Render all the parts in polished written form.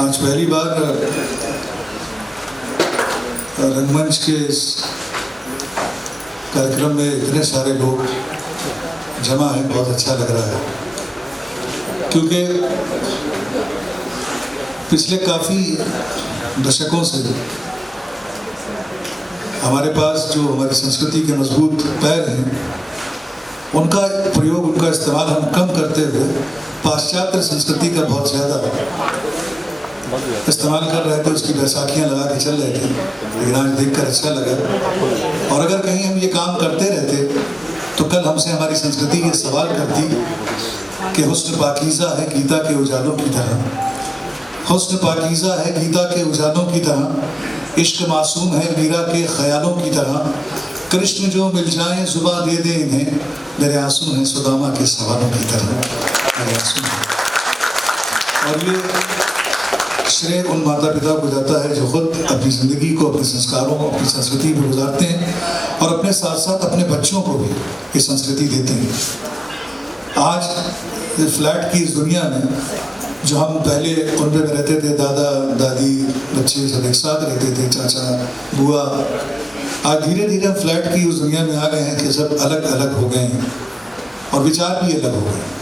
आज पहली बार रंगमंच के इस कार्यक्रम में इतने सारे लोग जमा हैं, बहुत अच्छा लग रहा है। क्योंकि पिछले काफ़ी दशकों से हमारे पास जो हमारी संस्कृति के मजबूत पैर हैं, उनका प्रयोग, उनका इस्तेमाल हम कम करते हुए पाश्चात्य संस्कृति का बहुत ज़्यादा इस्तेमाल कर रहे थे, उसकी बैसाखियाँ लगा के चल रहे थे। लेकिन आज देखकर अच्छा लगा। और अगर कहीं हम ये काम करते रहते तो कल हमसे हमारी संस्कृति ये सवाल करती कि हुस्न पाकीज़ा है गीता के उजालों की तरह, हुस्न पाकीज़ा है गीता के उजालों की तरह, इश्क मासूम है मीरा के ख्यालों की तरह, कृष्ण जो मिल जाएं जुबां दे दे इन्हें, मेरे आंसू हैं सुदामा के सवालों की तरह, मेरे आंसू हैं। और ये श्रेय उन माता पिता को जाता है जो खुद अपनी ज़िंदगी को, अपने संस्कारों को, अपनी संस्कृति में गुजारते हैं और अपने साथ साथ अपने बच्चों को भी ये संस्कृति देते हैं। आज इस फ्लैट की इस दुनिया में जो हम पहले कमरे में रहते थे, दादा दादी बच्चे सब एक साथ रहते थे, चाचा बुआ, आज धीरे धीरे हम फ्लैट की उस दुनिया में आ गए हैं कि सब अलग अलग हो गए हैं और विचार भी अलग हो गए हैं।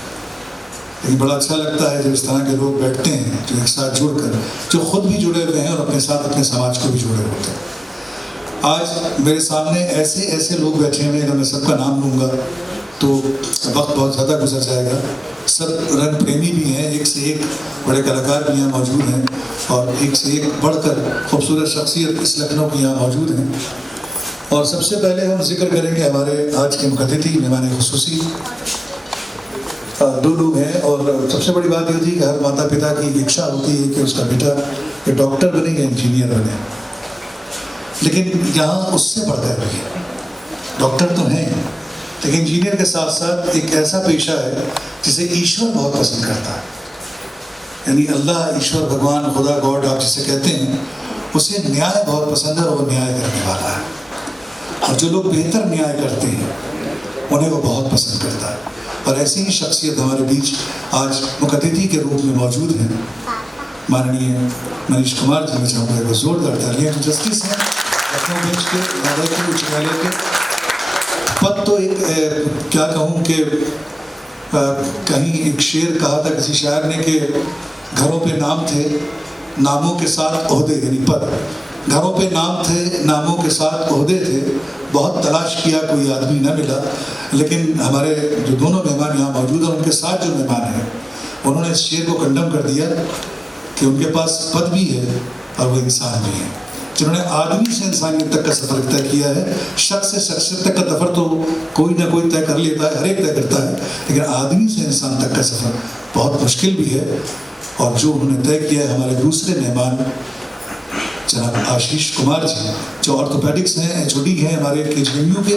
लेकिन बड़ा अच्छा लगता है जब इस तरह के लोग बैठते हैं जो एक साथ जुड़कर, जो खुद भी जुड़े हुए हैं और अपने साथ अपने समाज को भी जुड़े होते हैं। आज मेरे सामने ऐसे ऐसे लोग बैठे हुए हैं, मैं सबका नाम लूँगा तो वक्त बहुत ज़्यादा गुजर जाएगा। सब रंग प्रेमी भी हैं, एक से एक बड़े कलाकार भी यहाँ मौजूद हैं और एक से एक बढ़कर खूबसूरत शख्सियत इस लखनऊ की यहाँ मौजूद हैं। और सबसे पहले हम जिक्र करेंगे हमारे आज के मुख्य अतिथि मेहमान खुसूसी दो लोग हैं। और सबसे बड़ी बात ये थी कि हर माता पिता की इच्छा होती है कि उसका बेटा ये डॉक्टर बने या इंजीनियर बने, लेकिन यहाँ उससे बढ़कर भी है। डॉक्टर तो हैं, लेकिन इंजीनियर के साथ साथ एक ऐसा पेशा है जिसे ईश्वर बहुत पसंद करता है। यानी अल्लाह, ईश्वर, भगवान, खुदा, गॉड आप जिसे कहते हैं, उसे न्याय बहुत पसंद है और वो न्याय करने वाला है। और जो लोग बेहतर न्याय करते हैं उन्हें वो बहुत पसंद करता है। और ऐसी ही शख्सियत हमारे बीच आज मुख्य अतिथि के रूप में मौजूद है माननीय मनीष कुमार जी। मैं चाहूँगा वो जोरदार तालियां। जस्टिस हैं लखनऊ बेंच के, नागरिक उच्च न्यायालय के पद। तो एक क्या कहूँ कि कहीं एक शेर कहा था किसी शायर ने कि घरों पे नाम थे, नामों के साथ ओहदे, यानी पद। घरों पे नाम थे, नामों के साथ ओहदे थे, बहुत तलाश किया कोई आदमी न मिला। लेकिन हमारे जो दोनों मेहमान यहाँ मौजूद हैं, उनके साथ जो मेहमान हैं, उन्होंने इस शेर को कंडम कर दिया कि उनके पास पद भी है और वो इंसान भी है, जिन्होंने आदमी से इंसानियत तक का सफ़र तय किया है। शख्स से शख्सियत तक का सफ़र तो कोई ना कोई तय कर लेता है, हर एक तय करता है, लेकिन आदमी से इंसान तक का सफ़र बहुत मुश्किल भी है। और जो उन्होंने तय किया है, हमारे दूसरे मेहमान जनाब आशीष कुमार जी, जो ऑर्थोपेडिक्स हैं, HOD हैं हमारे KGMU के।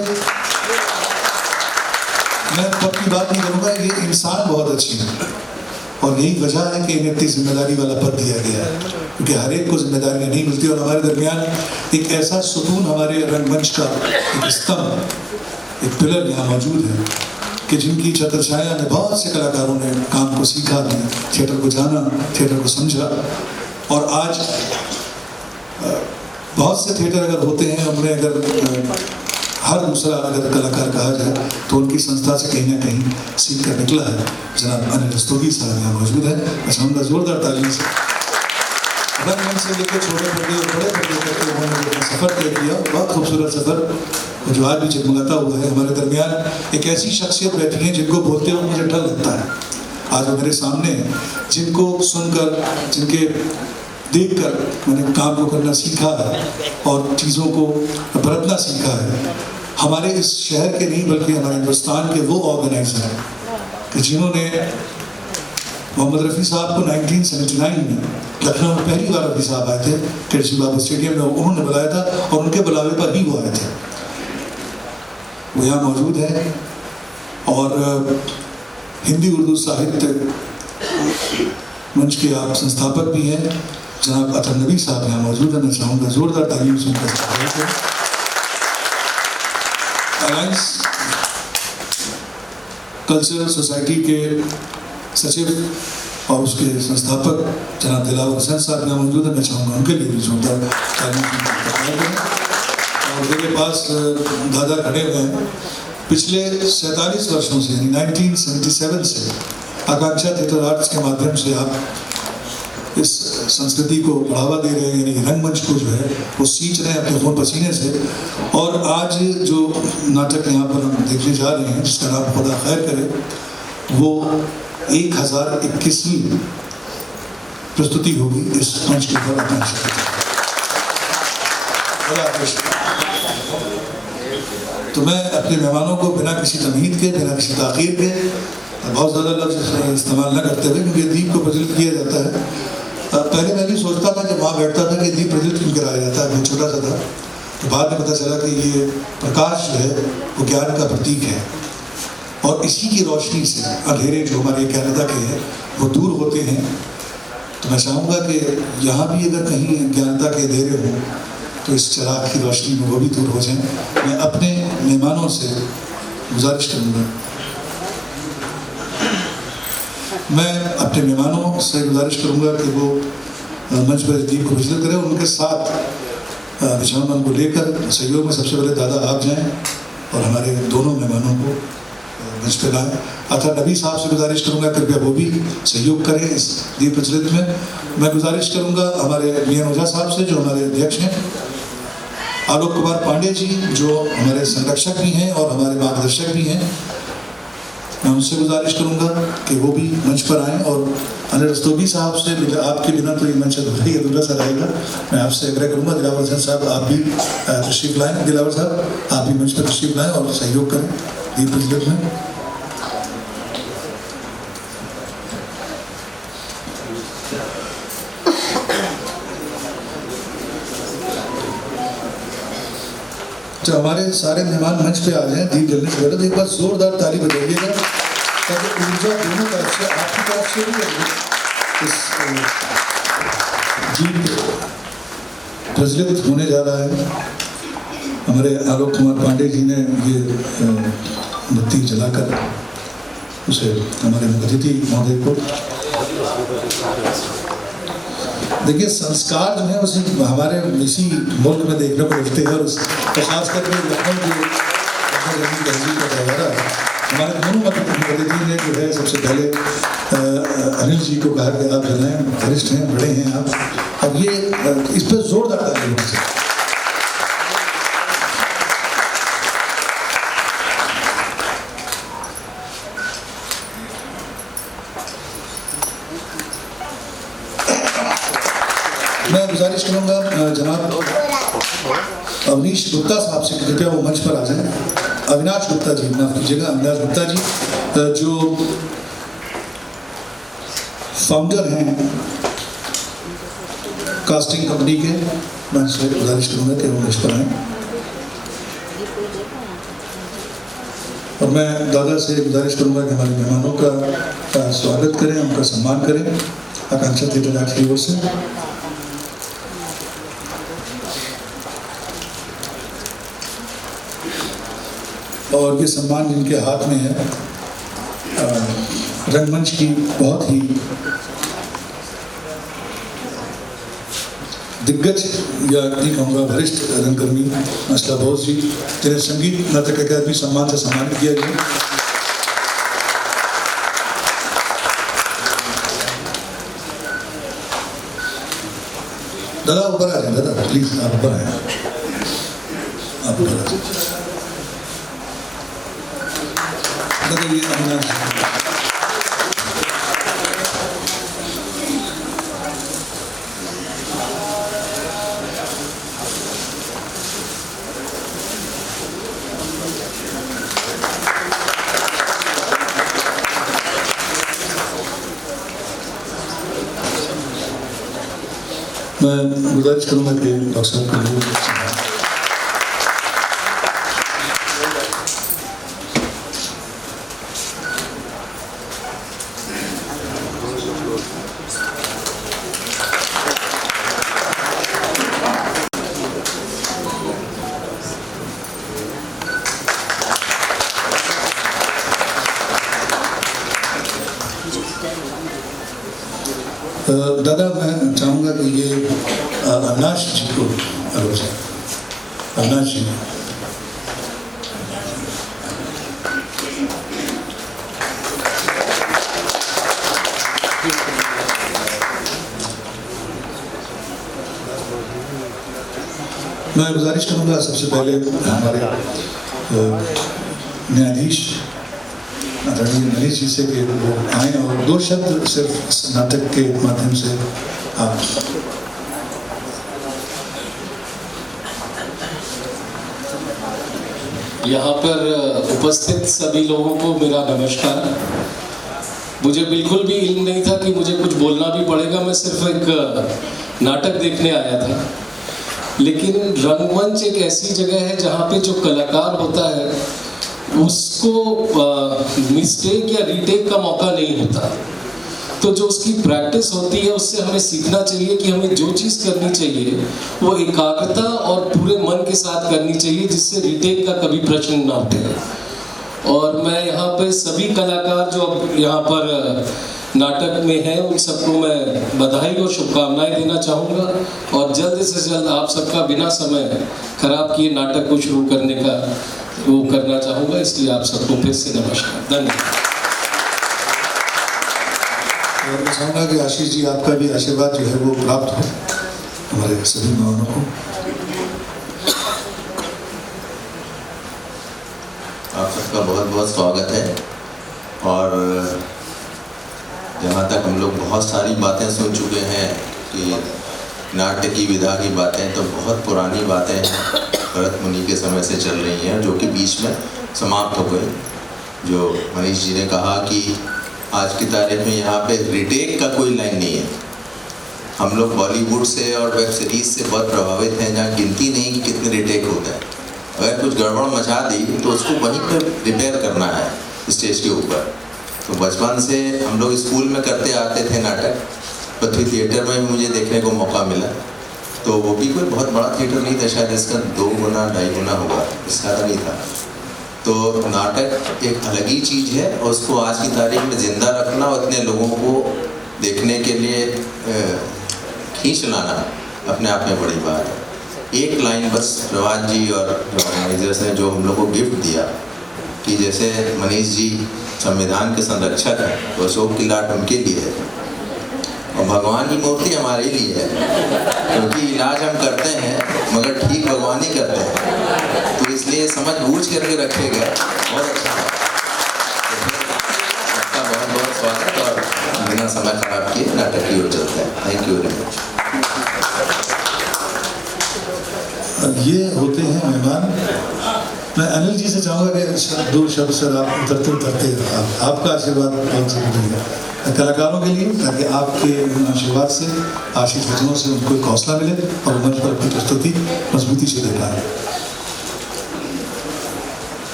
मैं पद की बात नहीं करूँगा, ये इंसान बहुत अच्छी है और यही वजह है कि इन्हें इतनी जिम्मेदारी वाला पद दिया गया है, क्योंकि हर एक को जिम्मेदारियाँ नहीं मिलती। और हमारे दरमियान एक ऐसा सुकून, हमारे रंगमंच का एक स्तंभ, एक पिलर यहाँ मौजूद है कि जिनकी छत्रछाया में बहुत से कलाकारों ने काम को सीखा, थिएटर को जाना, थिएटर को समझा। और आज बहुत से थिएटर अगर होते हैं, उन्हें अगर हर दूसरा अगर कलाकार कहा जाए तो उनकी संस्था से कहीं ना कहीं सीख कर निकला है। जनाब अनिल रस्तोगी साहब यहाँ मौजूद है। मैं चाहूँगा जोरदार तालियों से। रंगमंच से लेकर छोटे पर्दे और बड़े पर्दे तक उन्होंने सफ़र तय किया, बहुत खूबसूरत सफ़र जो आज भी जगमगाता हुआ है। हमारे दरमियान एक ऐसी शख्सियत बैठी है जिनको बोलते हुए मुझे डर लगता है। आज वो मेरे सामने हैं, जिनको सुनकर, जिनके देखकर मैंने काम को करना सीखा है और चीज़ों को बरतना सीखा है। हमारे इस शहर के नहीं बल्कि हमारे हिंदुस्तान के वो ऑर्गेनाइजर हैं कि जिन्होंने मोहम्मद रफ़ी साहब को 1979 में लखनऊ में पहली बार रफ़ी साहब आए थे, टिरसी बाबू स्टेडियम में उन्होंने बुलाया था और उनके बुलावे पर ही वो आए थे। वो यहाँ मौजूद है। और हिंदी उर्दू साहित्य मंच के आप संस्थापक भी हैं, जनाब अतर नबी साहब यहाँ मौजूद है। मैं चाहूँगा जोरदार तालियों से उनका स्वागत है। अलायंस कल्चरल सोसाइटी के सचिव और उसके संस्थापक जनाब दिलावर हुसैन साहब यहाँ मौजूद है। मैं चाहूँगा उनके लिए भी जोरदार तालियां। और मेरे पास दादा खड़े हुए हैं। पिछले 47 वर्षों से यानी 1977 से आकांक्षा थिएटर आर्ट्स के माध्यम से आप इस संस्कृति को बढ़ावा दे रहे हैं, यानी रंगमंच को जो है वो सींच रहे हैं अपने खून पसीने से। और आज जो नाटक यहाँ पर हम देखने जा रहे हैं, जिसका नाम खुदा खैर करे, वो 1021वीं प्रस्तुति होगी इस मंच के ऊपर आकांक्षा। तो मैं अपने मेहमानों को बिना किसी तमहीद के, बिना किसी ताक़ीर के, बहुत ज़्यादा लफ्ज़ इस्तेमाल न करते हुए, क्योंकि दीप को प्रज्वलित किया जाता है। पहले मैं भी सोचता था, जब वहाँ बैठता था, कि दीप प्रज्वलित क्यों कराया जाता है, बहुत छोटा सा था। तो बाद में पता चला कि ये प्रकाश जो है वो ज्ञान का प्रतीक है, और इसी की रोशनी से अंधेरे जो हमारे कनाडा के हैं वो दूर होते हैं। तो मैं चाहूँगा कि यहाँ भी अगर कहीं ज्ञानता के अंधेरे हों तो इस चिराग की रोशनी में वो भी दूर हो जाएं। मैं अपने मेहमानों से गुजारिश करूँगा, कि वो मंच पर दीप को प्रज्वलित करें। उनके साथ विचारमन को लेकर सहयोग में सबसे पहले दादा आप जाएं और हमारे दोनों मेहमानों को मंच पर लाएं। अतः नबी साहब से गुजारिश करूँगा कृपया वो भी सहयोग करें इस दीप प्रज्वलित में। मैं गुजारिश करूँगा हमारे मियां ओझा साहब से, जो हमारे अध्यक्ष हैं, आलोक कुमार पांडे जी, जो हमारे संरक्षक भी हैं और हमारे मार्गदर्शक भी हैं, मैं उनसे गुजारिश करूँगा कि वो भी मंच पर आएँ। और अनिल रस्तोगी साहब से, आपके बिना तो ये मंच अधूरा सा रहेगा, मैं आपसे आग्रह करूँगा दिलावर हुसैन साहब आप भी तशरीफ़ लाएँ। दिलावर साहब आप भी मंच पर तशरीफ़ लाएँ और सहयोग करें दीप प्रज्वलित में। तो हमारे सारे मेहमान मंच पे आ जाएं दीप जलने से पहले। तो एक बार जोरदार ताली बजाइएगा ताकि ऊर्जा दोनों तरफ से, आपकी तरफ से भी इस दीप प्रज्वलित होने जा रहा है। हमारे आलोक कुमार पांडे जी ने ये बत्ती जलाकर उसे हमारे अतिथि महोदय को, देखिए संस्कार जो है उसे हमारे इसी मुल्क में देखने को मिलते हैं, और खास करके लखनऊ जो तहजीब का दरबारा है, हमारे दोनों अतिथि ने जो है सबसे पहले अनिल जी को कहा कि आप जलाएं, वरिष्ठ हैं, बड़े हैं आप, और ये इस पर जोरदार ताली से। मैं गुजारिश करूँगा जनाब अवनीश गुप्ता साहब से कृपया वो मंच पर आ जाएं। अविनाश गुप्ता जी, माफ कीजिएगा, अविनाश गुप्ता जी जो फाउंडर हैं कास्टिंग कंपनी के, मैं उनसे गुजारिश करूँगा कि वो मंच पर आएँ। और मैं दादा से गुजारिश करूँगा कि हमारे मेहमानों का स्वागत करें, उनका सम्मान करें आकांक्षा थिएटर आर्ट्स की ओर से। और ये सम्मान जिनके हाथ में है, रंगमंच की बहुत ही दिग्गज या नहीं कहूँगा वरिष्ठ रंगकर्मी असला बोस जी, जिन्हें संगीत नाटक अकादमी सम्मान से सम्मानित किया गया। दादा ऊपर आ जाए, दादा प्लीज आप ऊपर आए, आप ऊपर आ जाए। ये अविनाश मैं गुजारिश करूँगा कि डॉक्टर साहब को दादा मैं चाहूँगा कि ये अविनाश जी को अविनाश जी मैं गुजारिश करूँगा सबसे पहले हमारे न्यायाधीश आदरणीय नरेश जी से कि वो आए और 2 शब्द सिर्फ इस नाटक के माध्यम से आप यहाँ पर उपस्थित सभी लोगों को मेरा नमस्कार। मुझे बिल्कुल भी इल्म नहीं था कि मुझे कुछ बोलना भी पड़ेगा। मैं सिर्फ एक नाटक देखने आया था, लेकिन रंगमंच एक ऐसी जगह है जहाँ पे जो कलाकार होता है उसको मिस्टेक या रीटेक का मौका नहीं होता। तो जो उसकी प्रैक्टिस होती है उससे हमें सीखना चाहिए कि हमें जो चीज़ करनी चाहिए वो एकाग्रता और पूरे मन के साथ करनी चाहिए, जिससे रीटेक का कभी प्रश्न ना उठे। और मैं यहाँ पे सभी कलाकार जो अब यहाँ पर नाटक में हैं उन सबको मैं बधाई और शुभकामनाएं देना चाहूँगा और जल्द से जल्द आप सबका बिना समय खराब किए नाटक को शुरू करने का वो करना चाहूँगा। इसलिए आप सबको फिर से नमस्कार, धन्यवाद। और मैं चाहूँगा कि आशीष जी आपका भी आशीर्वाद जो है वो प्राप्त हो हमारे सभी मेहमानों को। आप सबका बहुत बहुत स्वागत है। और जहाँ तक हम लोग बहुत सारी बातें सुन चुके हैं कि नाट्य की विधा की बातें तो बहुत पुरानी बातें हैं, भरत मुनि के समय से चल रही हैं, जो कि बीच में समाप्त हो गई। जो मनीष जी ने कहा कि आज की तारीख में यहाँ पे रिटेक का कोई लाइन नहीं है। हम लोग बॉलीवुड से और वेब सीरीज से बहुत प्रभावित हैं, जहाँ गिनती नहीं कि कितने रिटेक होते हैं। अगर कुछ गड़बड़ मचा दी तो उसको वहीं पर रिपेयर करना है स्टेज के ऊपर। तो बचपन से हम लोग स्कूल में करते आते थे नाटक, पृथ्वी थिएटर में मुझे देखने को मौका मिला। तो वो भी कोई बहुत बड़ा थिएटर नहीं था, शायद इसका 2 गुना 2.5 गुना होगा, इसका नहीं था। तो नाटक एक अलग ही चीज़ है और उसको आज की तारीख में ज़िंदा रखना और इतने लोगों को देखने के लिए खींच लाना अपने आप में बड़ी बात है। एक लाइन बस प्रभात जी और मैनेजर्स ने जो हम लोग को गिफ्ट दिया कि जैसे मनीष जी संविधान के संरक्षक हैं तो अशोक की लाट उनके लिए है और भगवान की मूर्ति हमारे लिए है, क्योंकि इलाज हम करते हैं मगर ठीक भगवान ही करते हैं। तो इसलिए समझ बूझ करके रखेगा, बहुत अच्छा है। आपका बहुत बहुत स्वागत और बिना समय खराब किए नाटक की ओर चलते हैं। Thank you very much. ये होते हैं मेहमान। मैं अनिल जी से चाहूँगा कि 2 शब्द सर आप उतरते आपका आशीर्वाद बहुत जरूरी है कलाकारों के लिए, ताकि आपके आशीर्वाद से, आशीष वचनों से उनको एक हौसला मिले और मंच पर अपनी प्रस्तुति मजबूती से दे पाए।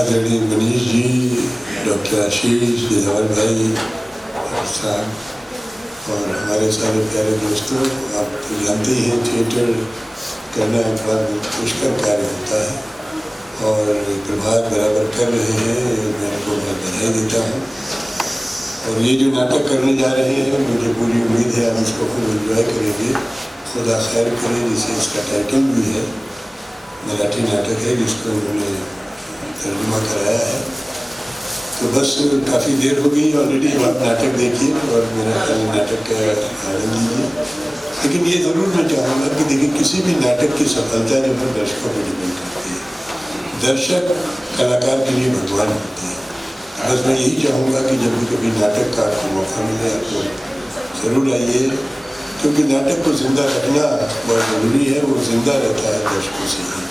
आदरणीय मनीष जी, डॉक्टर आशीष, दिलवर भाई साहब और हमारे सारे प्यारे दोस्तों, आप तो जानते ही हैं थिएटर करना एक बार मुश्किल कार्य होता है और प्रभात बराबर कर रहे हैं, मैं उनको बधाई देता हूँ। और ये जो नाटक करने जा रहे हैं मुझे पूरी उम्मीद है आप इसको खूब एंजॉय करेंगे। खुदा खैर करे, जिसे इसका टाइटल भी है, मराठी नाटक है जिसको उन्होंने तर्जुमा कराया है। तो बस काफ़ी देर हो गई ऑलरेडी, आप नाटक देखिए और मेरा नाटक का आनंद लीजिए। लेकिन ये ज़रूर मैं चाहूँगा कि देखिए किसी भी नाटक की सफलता जो है दर्शकों पर डिपेंड करती है। दर्शक कलाकार के लिए भगवान होते हैं। बस मैं यही चाहूँगा कि जब भी कभी नाटक का आपको मौका मिले आप लोग ज़रूर आइए, क्योंकि नाटक को ज़िंदा रखना बहुत ज़रूरी है। वो ज़िंदा रहता है दर्शकों से ही।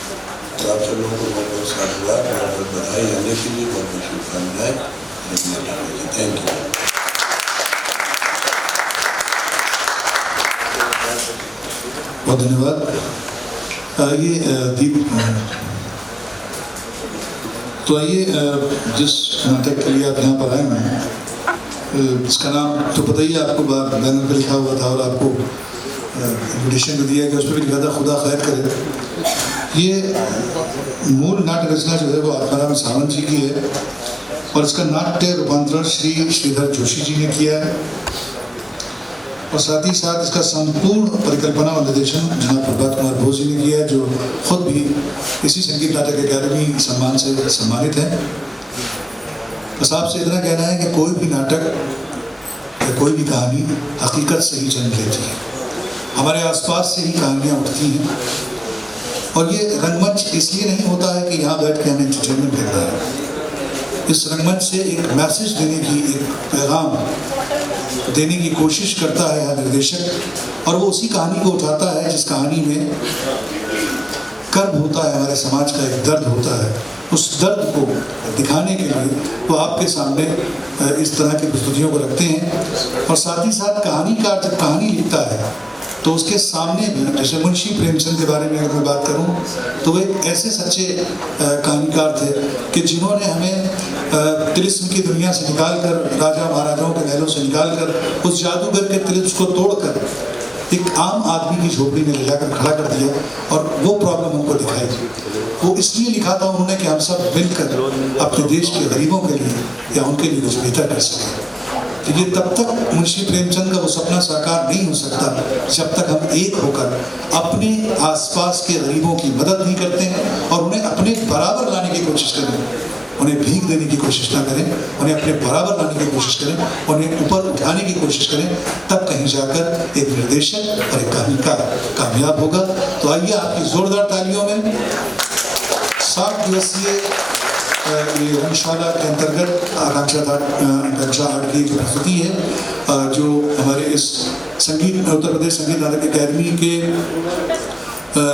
तो आप सब लोगों को बहुत बहुत साधुवाद, बहुत बहुत बधाई आने के लिए, बहुत बहुत शुभकामनाएं। Thank you. बहुत धन्यवाद। ये दीप, तो आइए जिस नाटक के लिए आप यहाँ पर आए हैं, इसका नाम तो पता ही है आपको, बैनर पर लिखा हुआ था और आपको इन्विटेशन भी दिया गया, उस पर भी लिखा था खुदा खैर करे। ये मूल नाट्य रचना जो है वो आत्माराम सावंत जी की है और इसका नाट्य रूपांतरण श्री श्रीधर जोशी जी ने किया है और साथ ही साथ इसका संपूर्ण परिकल्पना और निर्देशन जनाब प्रभात कुमार बोस जी ने किया है, जो खुद भी इसी संगीत नाटक अकादमी सम्मान से सम्मानित है। बस आपसे इतना कहना है कि कोई भी नाटक या कोई भी कहानी हकीकत से ही जन्म लेती है, हमारे आसपास से ही कहानियाँ उठती हैं और ये रंगमंच इसलिए नहीं होता है कि यहाँ बैठ के हमें एंटरटेनमेंट मिल रहा है। इस रंगमंच से एक मैसेज देने की, एक पैगाम देने की कोशिश करता है यह निर्देशक और वो उसी कहानी को उठाता है जिस कहानी में कर्म होता है, हमारे समाज का एक दर्द होता है। उस दर्द को दिखाने के लिए वो आपके सामने इस तरह की प्रस्तुतियों को रखते हैं और साथ ही साथ कहानीकार जब कहानी लिखता है तो उसके सामने भी, जैसे मुंशी प्रेमचंद के बारे में अगर मैं बात करूं तो वो एक ऐसे सच्चे कहानीकार थे कि जिन्होंने हमें तिलिस्म की दुनिया से निकालकर, राजा महाराजाओं के महलों से निकालकर, उस जादूगर के तिलिस्म को तोड़कर एक आम आदमी की झोपड़ी में ले जाकर खड़ा कर दिया और वो प्रॉब्लम हमको दिखाई। वो इसलिए लिखा था उन्होंने कि हम सब मिलकर अपने देश के गरीबों के लिए या उनके लिए कुछ बेहतर कर सकें। तो ये तब तक मुंशी प्रेमचंद का वो सपना साकार नहीं हो सकता जब तक हम एक होकर अपने आसपास के गरीबों की मदद नहीं करते हैं और उन्हें अपने बराबर लाने की कोशिश करें। उन्हें भीख देने की कोशिश ना करें, उन्हें अपने बराबर लाने की कोशिश करें, उन्हें ऊपर उठाने की कोशिश करें, तब कहीं जाकर एक निर्देशक और एक कहानीकार कामयाब होगा। तो आइए आपकी जोरदार तालियों में 7 दिवसीय ये रंगशाला के अंतर्गत आकांक्षा 8 की प्रस्तुति है जो हमारे इस उत्तर प्रदेश संगीत नाटक अकादमी के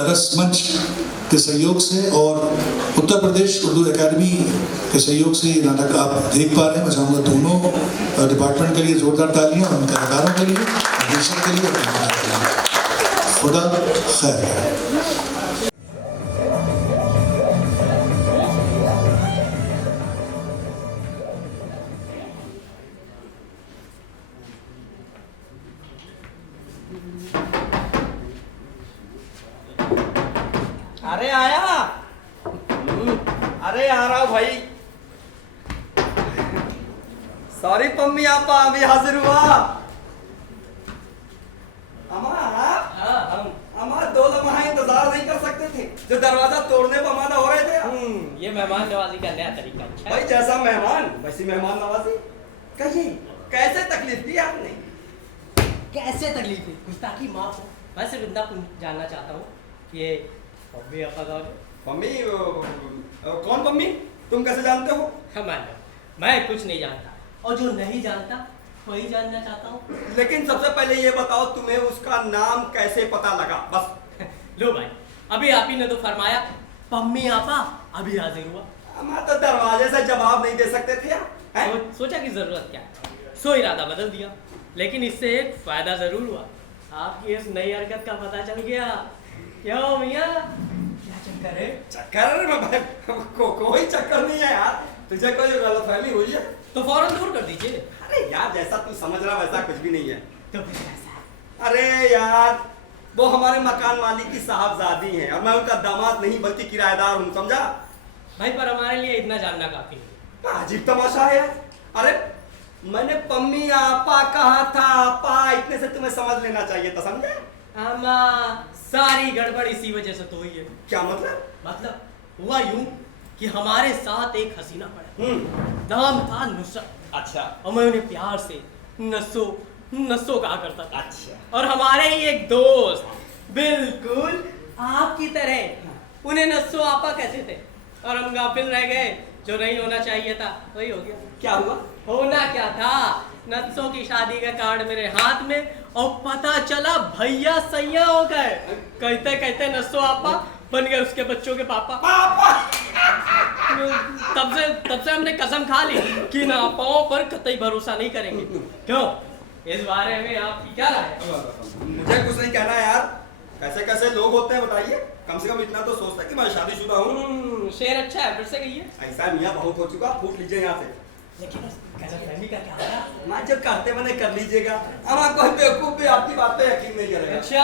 रसमंच के सहयोग से और उत्तर प्रदेश उर्दू अकादमी के सहयोग से ये नाटक आप देख पा रहे हैं। मैं चाहूँगा दोनों डिपार्टमेंट के लिए जोरदार तालियां, उन कलाकारों के लिए, निर्देशक के लिए। खुदा खैर। अरे आया, अरे आ रहा भाई। सॉरी पम्मी आपा, अभी हाजिर हुआ। अमा 2 लम्हा इंतजार नहीं कर सकते थे जो दरवाजा तोड़ने पर आमादा हो रहे थे। ये मेहमान नवाजी का नया तरीका अच्छा भाई जैसा मेहमान वैसी मेहमान नवाजी। कहिए कैसे तकलीफ दी आपने? कैसे तकलीफ है? गुस्ताखी माफ हो। मैं सिर्फ इतना जानना चाहता हूँ कि ये पम्मी आपा कौन है? पम्मी कौन पम्मी? तुम कैसे जानते हो? मैं कुछ नहीं जानता और जो नहीं जानता वही जानना चाहता हूँ। लेकिन सबसे पहले ये बताओ तुम्हें उसका नाम कैसे पता लगा? बस लो भाई, अभी आप ही ने तो फरमाया पम्मी आपा अभी हाजिर हुआ। हम तो दरवाजे से जवाब नहीं दे सकते थे यार। सोचा कि जरूरत क्या है, सो इरादा बदल दिया। लेकिन इससे एक फायदा जरूर हुआ, आपकी इस नई हरकत का पता चल गया। क्यों मियां, क्या चक्कर है? चक्कर कोई चक्कर नहीं है यार, तुझे कोई गलतफहमी हुई है तो फौरन दूर कर दीजिए। अरे यार जैसा तू समझ रहा वैसा कुछ भी नहीं है। तो फिर कैसा? अरे यार वो हमारे मकान मालिक की साहबजादी हैं और मैं उनका दामाद नहीं बल्कि किराएदार हूँ, समझा भाई? पर हमारे लिए इतना जानना काफी है। अजीब तमाशा है यार। अरे मैंने पम्मी आपा कहा था, आपा इतने से तुम्हें समझ लेना चाहिए था, समझे? अम्मा सारी गड़बड़ इसी वजह से तो हुई है। क्या मतलब? मतलब हुआ यूं कि हमारे साथ एक हसीना पड़ा, नाम था नुसरत। अच्छा। और मैं उन्हें प्यार से नस्सो नस्सो कहा करता था। अच्छा। और हमारे ही एक दोस्त बिल्कुल आपकी तरह उन्हें नस्सो आपा कहते थे और हम गाफिल रह गए। जो नहीं होना चाहिए था वही हो गया। क्या हुआ? होना क्या था, नस्सो की शादी का कार्ड मेरे हाथ में और पता चला भैया सैया हो गए। कहते कहते नस्सो आपा बन गए उसके बच्चों के पापा। तब से हमने कसम खा ली कि नापाओं पर कतई भरोसा नहीं करेंगे। क्यों, इस बारे में आपकी क्या राय है? मुझे कुछ नहीं कहना यार, कैसे कैसे लोग होते हैं बताइए। कम से कम इतना तो सोचता कि मैं शादीशुदा हूँ। शेर अच्छा है, फिर से कहिए। ऐसा मियाँ बहुत हो चुका, फूट लीजिए यहाँ से। लेकिन गलतफहमी का क्या होगा? मैं जो कहते मैंने कर लीजिएगा, अब कोई बेवकूफ भी आपकी बात पे यकीन नहीं करेगा। अच्छा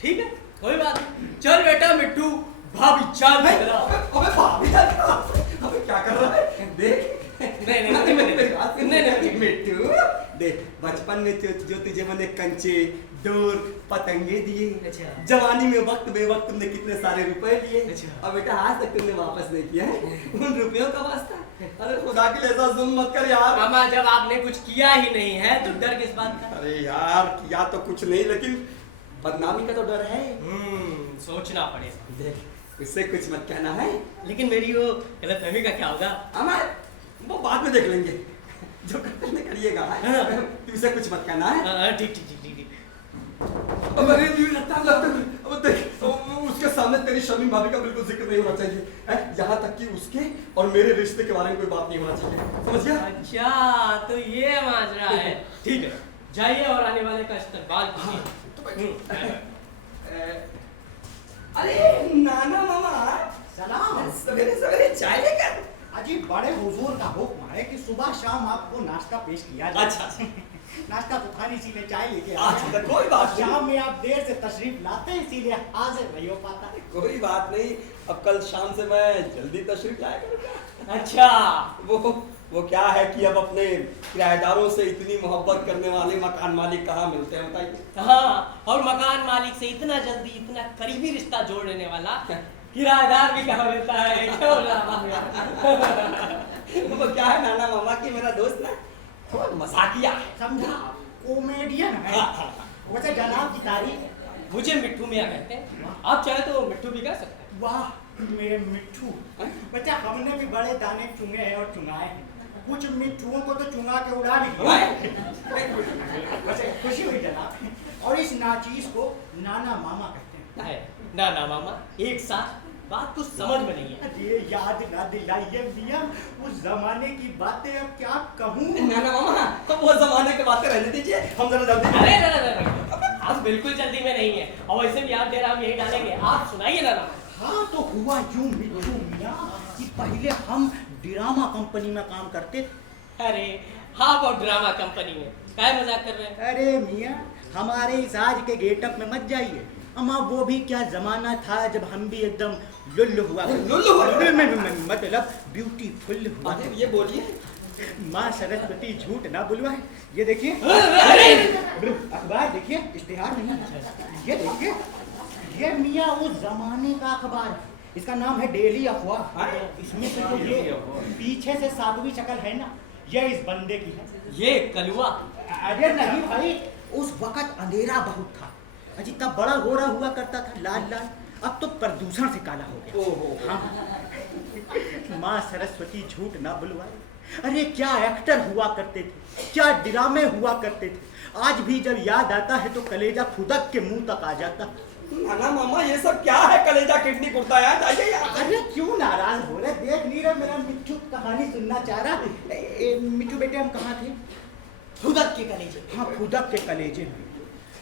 ठीक है, कोई बात नहीं। चल बेटा मिट्टू, भाभी चाल। अबे भाभी, अबे क्या कर रहा है? देख नहीं नहीं मिट्टू देख, बचपन में जो तुझे मैंने कंचे, डोर, पतंगे दिए, अच्छा। जवानी में वक्त बेवक्त तुमने कितने सारे रुपए दिए, अच्छा। और बेटा आज तक तुमने वापस नहीं किया है उन रुपयों का वास्ता। अरे खुदा के लिए ऐसा जुल्म मत कर यार। मामा जब आपने कुछ किया ही नहीं है तो डर किस बात का? अरे यार किया तो कुछ नहीं, लेकिन बदनामी का तो डर है। सोचना पड़ेगा। देख उससे कुछ मत कहना है। लेकिन मेरी वो गलतफहमी का क्या होगा? हमारे वो बाद में देख लेंगे, जो करने करिएगा। तुझसे कुछ मत कहना है। ठीक ठीक ठीक ठीक। अब अरे लगता अब देख उसके सामने तेरी शर्मी भाभी का बिल्कुल जिक्र नहीं होना चाहिए, यहाँ तक कि उसके और मेरे रिश्ते के बारे में कोई बात नहीं होना चाहिए, समझ गया? अच्छा तो ये माजरा है। ठीक है, जाइए और आने वाले का इस्तकबाल कीजिए। अरे नाना मामा सलाम। सवेरे सवेरे चाय लेकर। अजी बड़े हुजूर का हुक्म है कि सुबह शाम आपको नाश्ता पेश किया जाए। अच्छा। नाश्ता तो था नहीं, इसीलिए चाय लेके अच्छा, तो कोई बात नहीं। शाम में आप देर से तशरीफ लाते हैं, इसीलिए हाजिर नहीं हो पाता। कोई बात नहीं, अब कल शाम से मैं जल्दी तशरीफ लाया करूंगा। अच्छा वो क्या है कि अब अपने किराएदारों से इतनी मोहब्बत करने वाले मकान मालिक कहाँ मिलते हैं बताइए? हाँ, और मकान मालिक से इतना जल्दी इतना करीबी रिश्ता जोड़ लेने वाला किराएदार भी कहाँ मिलता है? क्यों वो क्या है नाना मामा की मेरा दोस्त ना थोड़ा मजाकिया है। समझा, कॉमेडियन है। वैसे जनाब की तारीफ। मुझे मिट्टू मियाँ कहते हैं, आप चाहे तो मिट्टू भी कह सकते हैं। वाह मेरे मिट्ठू, बच्चा हमने भी बड़े दाने चुंगे हैं और चुंगाए हैं। कुछ मिट्ठुओं को तो चुंगा के उड़ा भी दिया। वैसे खुशी हुई जनाब। और इस नाचीज को नाना मामा कहते हैं। ना ना मामा, एक साथ बात कुछ समझ में नहीं है। ये याद ना दिलाइए मियां, उस जमाने की बातें अब क्या कहूँ। नाना मामा तो वो जमाने की बातें रहने दीजिए, हम जरा जल्दी। अरे हम बिल्कुल जल्दी में नहीं है, और वैसे भी आप दे रहा हम यही डालेंगे। आप सुनाइए ना मामा। हाँ तो हुआ यूं मिट्ठू मियां कि पहले हम ड्रामा कंपनी में काम करते थे। अरे हाँ, वो ड्रामा कंपनी में क्या मजाक कर रहे हैं? अरे मियां हमारे इस आज के गेटअप में मत जाइए। अम्मा वो भी क्या जमाना था जब हम भी एकदम लुल्लु हुआ। मतलब ब्यूटीफुल हुआ। ये बोलिए। माँ सरस्वती झूठ ना बुलवाए। ये देखिए अखबार, देखिए इश्तिहार नहीं है। ये देखिए, ये मियाँ उस जमाने का अखबार है। इसका नाम है डेली अखबार। इसमें से जो ये पीछे से सातवीं शक्ल है ना, ये इस बंदे की है। ये कलुआ। अरे नहीं भाई, उस वक्त अंधेरा बहुत था अजी, तब बड़ा गोरा हुआ करता था, लाल लाल। अब तो प्रदूषण से काला हो गया। ओहो। हाँ। माँ सरस्वती झूठ ना बुलवाए। अरे क्या एक्टर हुआ करते थे, क्या ड्रामे हुआ करते थे। आज भी जब याद आता है तो कलेजा फुदक के मुंह तक आ जाता। नाना मामा ये सब क्या है? कलेजा किडनी कुर्ता यार, जाइए यार। अरे क्यों नाराज हो रहे? देख नहीं रहे मेरा मिट्टू कहानी सुनना चाह रहा। मिट्टू बेटे हम कहाँ थे? फुदक के कलेजे। हाँ फुदक के कलेजे में।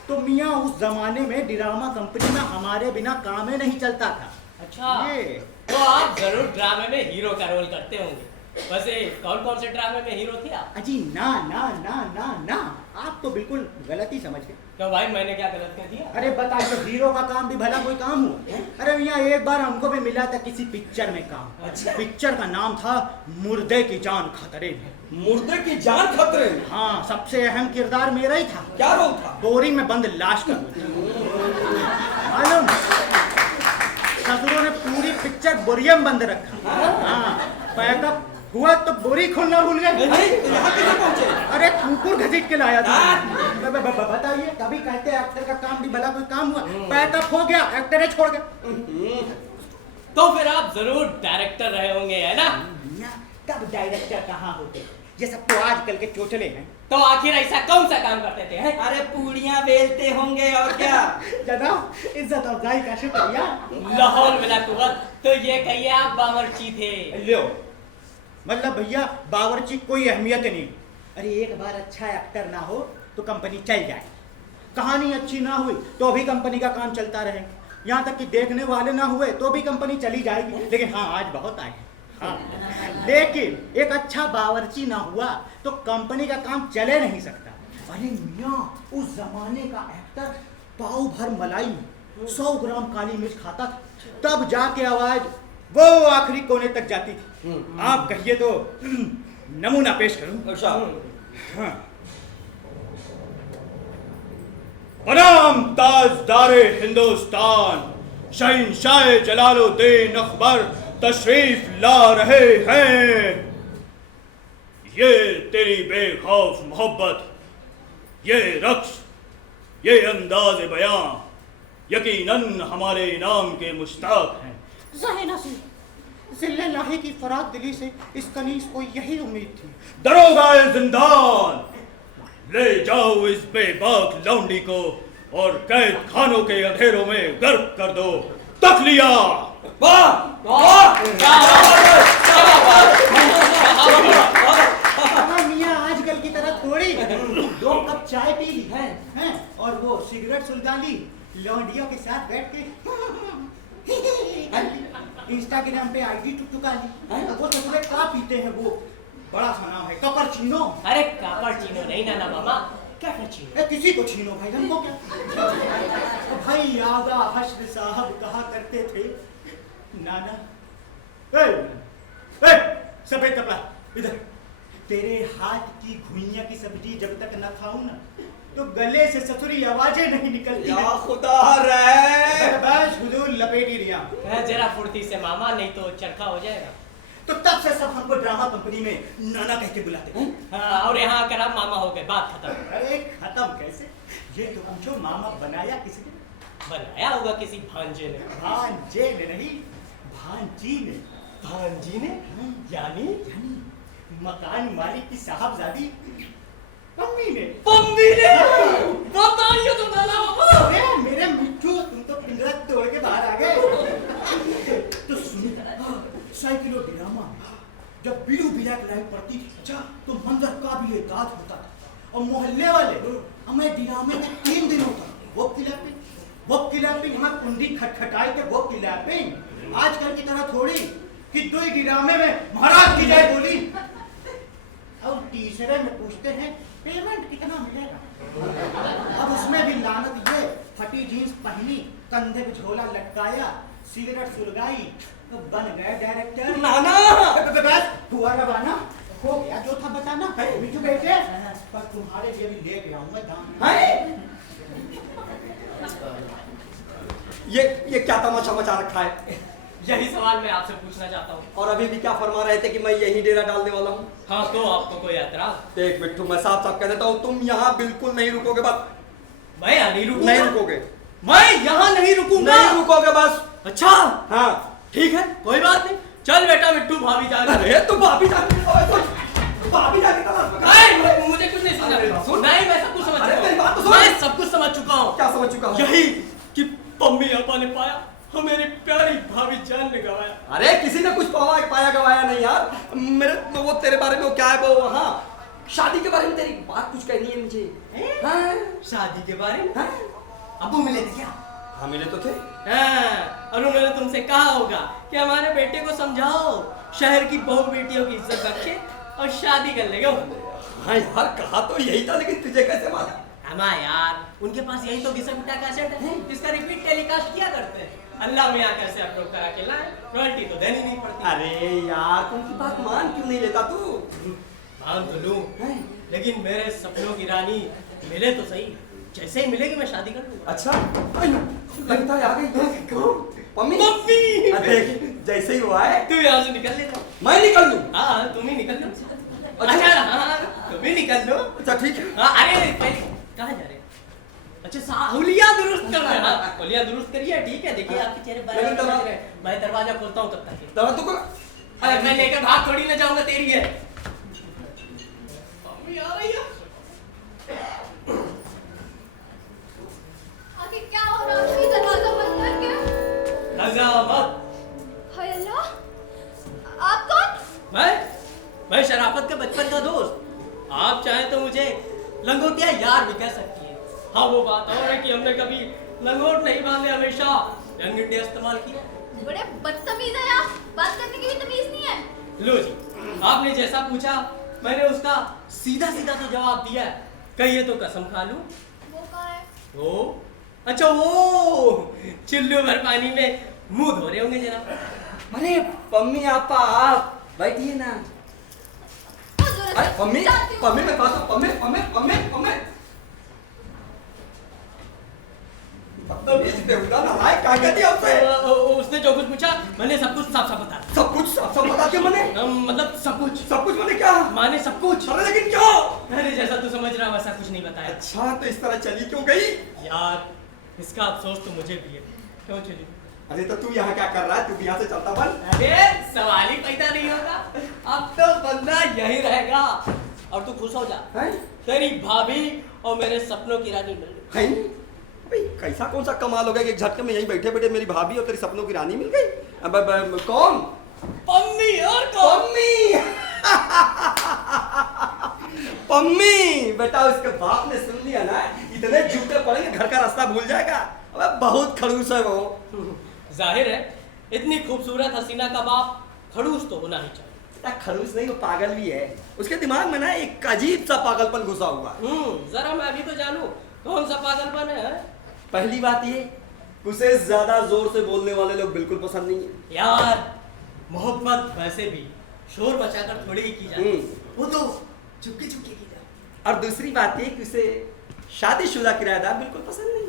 तो मियाँ उस जमाने में ड्रामा कंपनी में हमारे बिना काम ही नहीं चलता था। अच्छा, ये तो आप जरूर ड्रामे में हीरो का रोल करते होंगे। वैसे कौन कौन से ड्रामे में हीरो थे आप? अजी ना ना ना ना ना, आप तो बिल्कुल गलत ही समझ गए। क्यों भाई, मैंने क्या गलत कह दिया? अरे बताइए, हीरो का काम भी भला कोई काम हुआ? अरे मियाँ एक बार हमको भी मिला था किसी पिक्चर में काम। अच्छा। पिक्चर का नाम था मुर्दे की जान खतरे में। मुर्दे की जान खतरे में? हाँ, सबसे अहम किरदार मेरा ही था। क्या रोल था? बोरी में बंद लाश का मालूम, ससुरों ने पूरी पिक्चर बोरिया में बंद रखा। हाँ, पैकअप हुआ तो बोरी खोलना भूल गए। यहाँ कैसे पहुँचे? अरे कुकुर घसीट के लाया था। बताइए, कभी कहते हैं एक्टर का काम भी भला कोई काम हुआ? पैकअप हो गया, एक्टर छोड़ गया। तो फिर आप जरूर डायरेक्टर रहे होंगे, है ना? तब डायरेक्टर कहाँ होते, ये सब तो आजकल के चोचले हैं। तो आखिर ऐसा कौन सा काम करते थे? हैं? अरे पूड़ियाँ बेलते होंगे और क्या। जनाब इज्जत अफजाई का शुक्रिया। लाहौल मिला कुवत। तो ये कहिए आप बावर्ची थे। लो मतलब भैया बावर्ची कोई अहमियत नहीं। अरे एक बार अच्छा एक्टर ना हो तो कंपनी चल जाए, कहानी अच्छी ना हुई तो भी कंपनी का काम चलता रहे, यहाँ तक कि देखने वाले ना हुए तो भी कंपनी चली जाएगी। लेकिन हाँ, आज बहुत आए हैं। हाँ, लेकिन एक अच्छा बावर्ची ना हुआ तो कंपनी का काम चले नहीं सकता। अरे मियाँ उस जमाने का एक्टर पाव भर मलाई में 100 ग्राम काली मिर्च खाता था, तब जाके आवाज वो आखिरी कोने तक जाती थी। आप कहिए तो नमूना पेश करूं। अच्छा। हाँ। बनाम ताजदारे हिंदुस्तान शहंशाह जलालुद्दीन अकबर तशरीफ ला रहे हैं। ये तेरी बेखौफ मोहब्बत, ये रक्स, ये अंदाज बयां यकीनन हमारे इनाम के मुश्ताक हैं। ज़ाहिना से ज़िल्ले लाहे की फराग दिली से इस कनीज को यही उम्मीद थी। दरोगा जिंदान, ले जाओ इस बेबाक लौंडी को और कैद खानों के अंधेरों में गर्क कर दो। तखलिया। मियाँ आजकल की तरह थोड़ी 2 कप चाय पी ली है और वो सिगरेट सुलगा ली, लौंडियों के साथ बैठ के इंस्टाग्राम पे आईडी टुकटुका ली। वो दूसरे क्या पीते हैं, वो बड़ा सा नाम है कपरचीनो। अरे कापरचीनो नहीं ना मामा, कैपुचिनो। किसी को छीनो भाई, हमको क्या। तो भाई आगा हश्र साहब कहा करते थे, नाना सफेद कपड़ा इधर, तेरे हाथ की घुइयां की सब्जी जब तक न खाऊं ना तो गले से ससुरी आवाजें नहीं निकलती। या खुदा रे, बस हुजूर लपेट ही लिया। जरा फुर्ती से मामा, नहीं तो चरखा हो जाएगा। तो तब से सब हमको ड्रामा कंपनी में नाना कह के बुलाते हैं। हाँ, और यहाँ आकर आप मामा हो गए, बात खत्म। अरे खत्म कैसे, ये तो पूछो मामा बनाया किसने? बनाया होगा किसी भांजे ने। भांजे ने नहीं, भांजी ने। भांजी ने? यानी मकान मालिक की साहबजादी पम्मी ने। पम्मी ने? बताइए तो नाना मामा। अरे मेरे मिट्टू, तुम तो पिंजरा तोड़ के बाहर आ गए। तो सुनो, साइकिलो ड्रामा जब बीड़ू बिला की लाइट पड़ती थी, अच्छा, तो मंजर काबिले दाद होता था। और मोहल्ले वाले हमें ड्रामे में 3 दिनों तक वो क्लैपिंग हमें कुंडी खटखटाई थे, वो क्लैपिंग। आजकल की तरह थोड़ी कि 2 ड्रामे में महाराज की जाए बोली और तीसरे में पूछते हैं पेमेंट कितना मिलेगा। अब उसमें भी लानत ये, फटी जीन्स पहनी, कंधे पे झोला लटकाया, सिगरेट सुलगाई, तो बन गए डायरेक्टर। नाना बस हुआ रवाना, हो गया जो था बताना। मिठू बेटे, पर तुम्हारे लिए भी लेके आऊंगा दाम। ये क्या तमाशा मचा रखा है? यही सवाल मैं आपसे पूछना चाहता हूँ। और अभी भी क्या फरमा रहे थे कि मैं यही डेरा डालने वाला हूँ? हाँ, तो आपको कोई एतराज? देख बिट्टू, मैं साफ साफ कह देता हूँ, तुम यहाँ बिल्कुल नहीं रुकोगे। बस मैं यहाँ नहीं रुकूंगा। नहीं रुकोगे, मैं यहाँ नहीं रुकूंगा। नहीं रुकोगे बस। अच्छा, हाँ ठीक है, कोई बात नहीं। चल बेटा मिट्टू, भाभी जा रही है। अरे तू भाभी जाके मुझे कुछ नहीं सुना। नहीं, मैं सब कुछ समझ अरे चुका मेरी बात तो हूँ। सुन। मैं सब कुछ समझ चुका हूँ। क्या समझ चुका हूँ? यही कि पम्मी आपा ने पाया और मेरी प्यारी भाभी जान ने गवाया। अरे किसी ने कुछ पाया गवाया नहीं यार। मेरे वो तेरे बारे में वो क्या है, वो हाँ शादी के बारे में तेरी बात कुछ कहनी है मुझे। हाँ? शादी के बारे में? हाँ? अबू मिले थे क्या? हाँ मिले तो थे। हाँ, और उन्होंने तुमसे कहा होगा कि हमारे बेटे को समझाओ, शहर की बहू बेटियों की इज्जत रखे और शादी कर लेगा। हाँ यार, कहा तो यही था, लेकिन तुझे कैसे मालूम? हमारा यार, उनके पास यही तो घिसा पिटा कैसेट है जिसका रिपीट टेलीकास्ट किया करते हैं। अल्लाह में आकर से अपलोड करा के लाए, रॉयल्टी तो देनी नहीं पड़ती। अरे यार, तुमकी बात मान क्यों नहीं लेता तू? मान तो लूं, लेकिन मेरे सपनों की रानी मिले तो सही। जैसे ही मिलेगी मैं शादी कर लूंगा। अच्छा, लगता है आ गई। मम्मी मम्मी, अरे जैसे ही वो आए तू यहाँ से निकल ले जा। मैं निकल लूं? हाँ, तुम ही निकल लो। अच्छा, हाँ, तुम ही निकल लो। अच्छा ठीक है। हाँ, अरे पहले कहाँ जा रहे हैं? अच्छा, हुलिया दुरुस्त कर रहे हैं। हाँ, हुलिया दुरुस्त करिए, ठीक है। देखिए आपके चेहरे बारे में समझ रहे हैं। मैं दरवाजा खोलता हूँ तब तक। दवा तो अरे मैं लेकर भाग थोड़ी ना जाऊंगा, तेरी है। मम्मी आ रही है। आखिर क्या हो रहा है? दरवाजा बंद कर क्या? लगा मत। हाय अल्लाह, आप कौन? मैं शराफत के बचपन का दोस्त। आप चाहें तो मुझे लंगोटिया यार भी कह सकती है। हाँ, वो बात और है कि हमने कभी लंगोट नहीं बांधे, हमेशा यंग इंडिया इस्तेमाल किया। बड़े बदतमीज है आप, बात करने की भी तमीज नहीं है। लो जी, आपने जैसा पूछा मैंने उसका सीधा सीधा तो जवाब दिया है। कहिए तो कसम खा लूं। वो कहाँ है? वो अच्छा, वो चुल्लू भर पानी में मुंह धो रहे होंगे जनाब। अरे मम्मी आपा, आप बैठिए ना। ओ यहाँ अरे से मम्मी जाती हूँ। मम्मी मैं बात मम्मी मम्मी मम्मी मम्मी बदतमीज बेहुदा नालायक क्या कहती है उससे? उसने जो कुछ पूछा मैंने सब कुछ साफ साफ बता दिया। सब बता दिया मैंने। मतलब सब कुछ मैंने क्या? माँ ने सब कुछ। अरे लेकिन क्यों? अरे जैसा तू समझ रहा वैसा कुछ नहीं बताया। अच्छा तो इस तरह चली क्यों गई? यार इसका अफसोस तो मुझे भी है। क्यों चली? अरे तो तू यहाँ क्या कर रहा है? तू भी यहाँ से चलता बन। अरे सवाल ही पैदा नहीं होगा। अब तो बंदा यही रहेगा। और तू खुश हो जा। हैं? तेरी भाभी और मेरे सपनों की रानी मिल गई। हैं? भाई कैसा कौन सा कमाल हो गया कि एक झटके में यहीं बैठे बैठे मेरी भाभी और तेरी सपनों की रानी मिल गई? अब कौन? पम्मी और कौन? पम्मी। पम्मी बेटा उसके बाप ने सुन लिया ना, इतने जूते पड़ेंगे घर का रास्ता भूल जाएगा। अबे बहुत खड़ूस है वो। जाहिर है इतनी खूबसूरत हसीना का बाप खड़ूस तो होना ही चाहिए। खड़ूस नहीं वो पागल भी है। उसके दिमाग में ना एक अजीब सा पागलपन घुसा हुआ। जरा मैं भी तो जानूं कौन सा पागलपन है। पहली बात ये उसे ज्यादा जोर से बोलने वाले लोग बिल्कुल पसंद नहीं है। यार मोहब्बत वैसे भी शोर मचाकर थोड़ी ही की जाती है। वो तो चुपके चुपके की जाती। और दूसरी बात ये कि उसे शादीशुदा किराएदार बिल्कुल पसंद नहीं।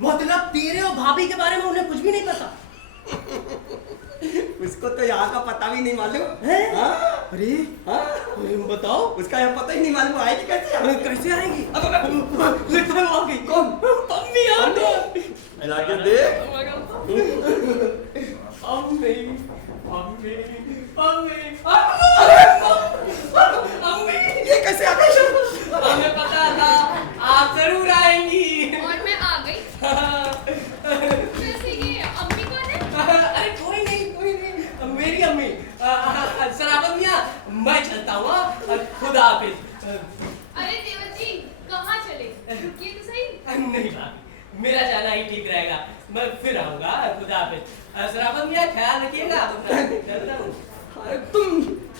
मतलब तेरे और भाभी के बारे में उन्हें कुछ भी नहीं पता? उसको तो यहाँ का पता भी नहीं मालूम है। अरे बताओ। उसका यहाँ पता ही नहीं मालूम आएगी कैसे? कैसे आएगी? लगता है वो आ गई। कौन? पम्मी आ गई। लाके देख। अम्मी अम्मी अम्मी अम्मी ये कैसे आ गई? हमें पता था आप जरूर आएंगी। और मैं आ गई। वैसे ये अम्मी कौन है? अरे कोई नहीं मेरी अम्मी। सराबत मियां मैं चलता हूँ। खुदा हाफिज। अरे देवर जी कहाँ चले? रुकिए तो सही। नहीं भाभी मेरा जाना ही ठीक रहेगा। मैं फिर आऊंगा। खुदा हाफिज। सराबत मियां ख्याल रखिएगा अपना। तुम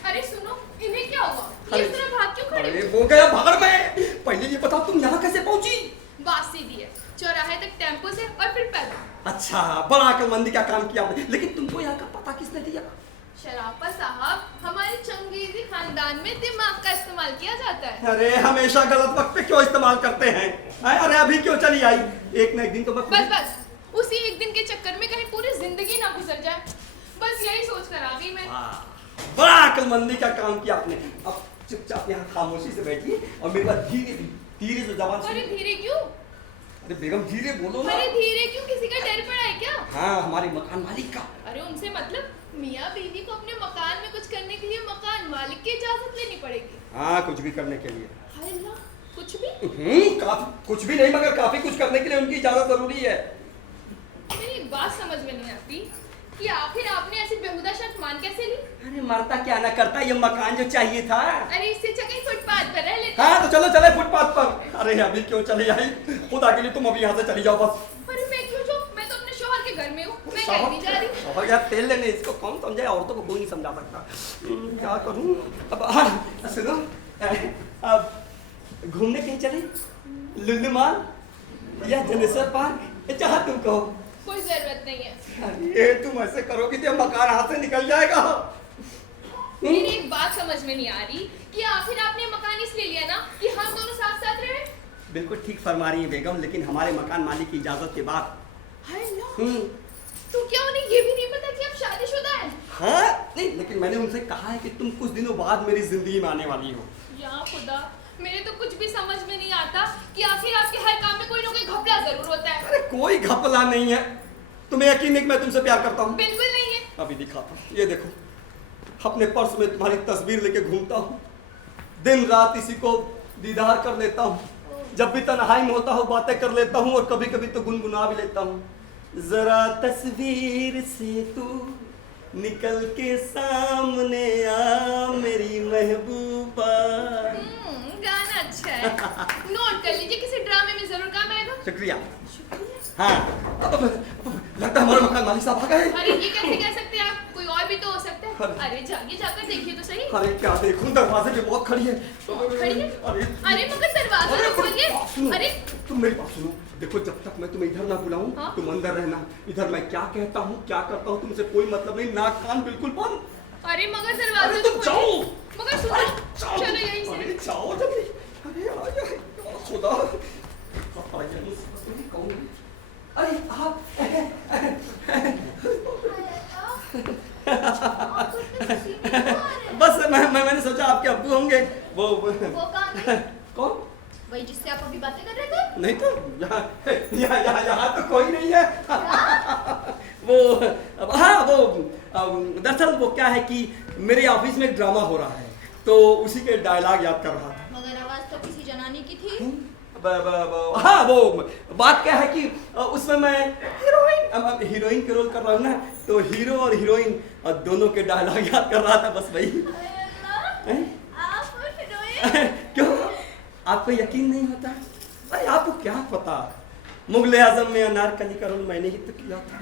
अरे सुनो इन्हें क्या हुआ? ये इस तरह भाग क्यों खड़े? अरे वो गया भाड़ में। पहले ये बताओ तुम यहाँ कैसे पहुंची? बात सीधी है, चौराहे तक टेम्पो से और फिर पैदल। अच्छा बड़ा अक्लमंदी का काम किया आपने। लेकिन तुमको यहाँ का पता किसने दिया? शराफा साहब हमारे चंगेजी खानदान में दिमाग का इस्तेमाल किया जाता है। अरे हमेशा गलत वक्त पे क्यों इस्तेमाल करते हैं? अरे अभी क्यों चली आई? एक न एक दिन तो मैं बस उसी एक दिन के चक्कर में कहीं पूरी जिंदगी ना गुजर जाए, बस यही सोच कर आ गई मैं। बड़ा अक्लमंदी का काम किया आपने। अब चुपचाप यहाँ खामोशी से बैठिए और मेरे पास धीरे से जबान अरे सुनिए। धीरे क्यों? अरे बेगम धीरे बोलो ना। अरे धीरे क्यों? किसी का डर पड़ा है क्या? हाँ हमारे मकान मालिक का। अरे उनसे मतलब मियाँ बीवी को अपने मकान में कुछ करने के लिए मकान मालिक की इजाजत लेनी पड़ेगी। हाँ कुछ भी करने के लिए। हाय अल्लाह, कुछ भी? काफी कुछ भी नहीं मगर काफी कुछ करने के लिए उनकी इजाजत जरूरी है। मेरी एक बात समझ में नहीं आती कि आखिर आपने ऐसी बेहुदा शर्त मान कैसे ली? अरे मरता क्या ना करता, ये मकान जो चाहिए था। अरे इससे अच्छा कहीं फुटपाथ पर रह लेते। हाँ तो चलो चले फुटपाथ पर। अरे अभी क्यों चली आई? खुदा के लिए तुम अभी यहाँ से चली जाओ बस। अरे मैं क्यों जाऊँ? मैं तो अपने शौहर के घर में हूँ, मैं कहीं नहीं जा रही। शौहर यार तेल लेने, इसको कौन समझे? औरतों को कोई नहीं समझा सकता। क्या करूँ अब? हाँ सुनो, अब घूमने कहीं चले? लुल्लू मॉल या जनेश्वर पार्क, जहाँ तुम कहो। कोई जरूरत नहीं है। ये तुम ऐसे करोगी तो मकान हाथ से निकल जाएगा। मेरी एक बात समझ में नहीं आ रही कि आखिर आपने मकान इसलिए लिया ना कि हम दोनों साथ साथ रहे। बिल्कुल ठीक फरमा रही है बेगम, लेकिन हमारे मकान मालिक की इजाजत के बाद। हाय अल्लाह, तो क्या उन्हें ये भी नहीं पता कि आप शादीशुदा हैं? हाँ नहीं, लेकिन मैंने उनसे कहा है कि तुम कुछ दिनों बाद मेरी जिंदगी में आने वाली हो। या खुदा, मेरे तो कुछ भी समझ में नहीं आता कि आखिर आपके हर काम में कोई ना कोई घपला जरूर होता है। अरे कोई घपला नहीं है। तुम्हें यकीन नहीं कि मैं तुमसे प्यार करता हूँ? बिल्कुल नहीं है। अभी दिखाता हूँ, ये देखो अपने पर्स में तुम्हारी तस्वीर लेके घूमता हूँ। दिन रात इसी को दीदार कर लेता हूँ। जब भी तन्हाई में होता हूँ बातें कर लेता हूँ और कभी कभी तो गुनगुना भी लेता हूँ। जरा तस्वीर से तू निकल के सामने आ मेरी महबूबा। गाना अच्छा है, नोट कर लीजिए, किसी ड्रामे में जरूर काम आएगा। शुक्रिया। हाँ अब लगता है हमारे मकान मालिक साहब आ गए। अरे ये कैसे कह सकते हैं आप? कोई और भी तो हो सकता है। अरे जाइए, जाकर देखिए तो सही। अरे क्या देखूं, दरवाजे पे बहुत खड़ी है। खड़ी है? अरे मगर दरवाजा तो खोलिए। अरे तुम मेरी बात सुनो, देखो जब तक मैं तुम्हें इधर ना बुलाऊं तुम अंदर रहना। इधर मैं क्या कहता हूँ क्या करता हूँ तुमसे कोई मतलब नहीं। नाक कान बिल्कुल बंद। अरे मगर दरवाजा अरे तो तुम खोलो। जाओ। मगर सुनो, चलो यहीं से। अरे जाओ जल्दी। अरे आ जाए खुदा। आ जाए, कौन है? अरे आप बस मैंने सोचा आपके अब्बू होंगे वो कौन है? कौन? वही जिससे आप अभी बातें कर रहे थे? नहीं तो यहाँ तो कोई नहीं है। वो हाँ वो दरअसल वो क्या है कि मेरे ऑफिस में एक ड्रामा हो रहा है तो उसी के डायलॉग याद कर रहा था। मगर आवाज तो किसी जनानी की थी। हाँ वो बात क्या है कि उसमें मैं हीरोइन के रोल कर रहा हूँ ना तो हीरो और हीरोइन दोनों के डायलॉग याद कर रहा था बस वही। आप हीरोइन? क्यों आपको यकीन नहीं होता? अरे आपको क्या पता मुगले आजम में अनारकली का रोल मैंने ही तो किया था।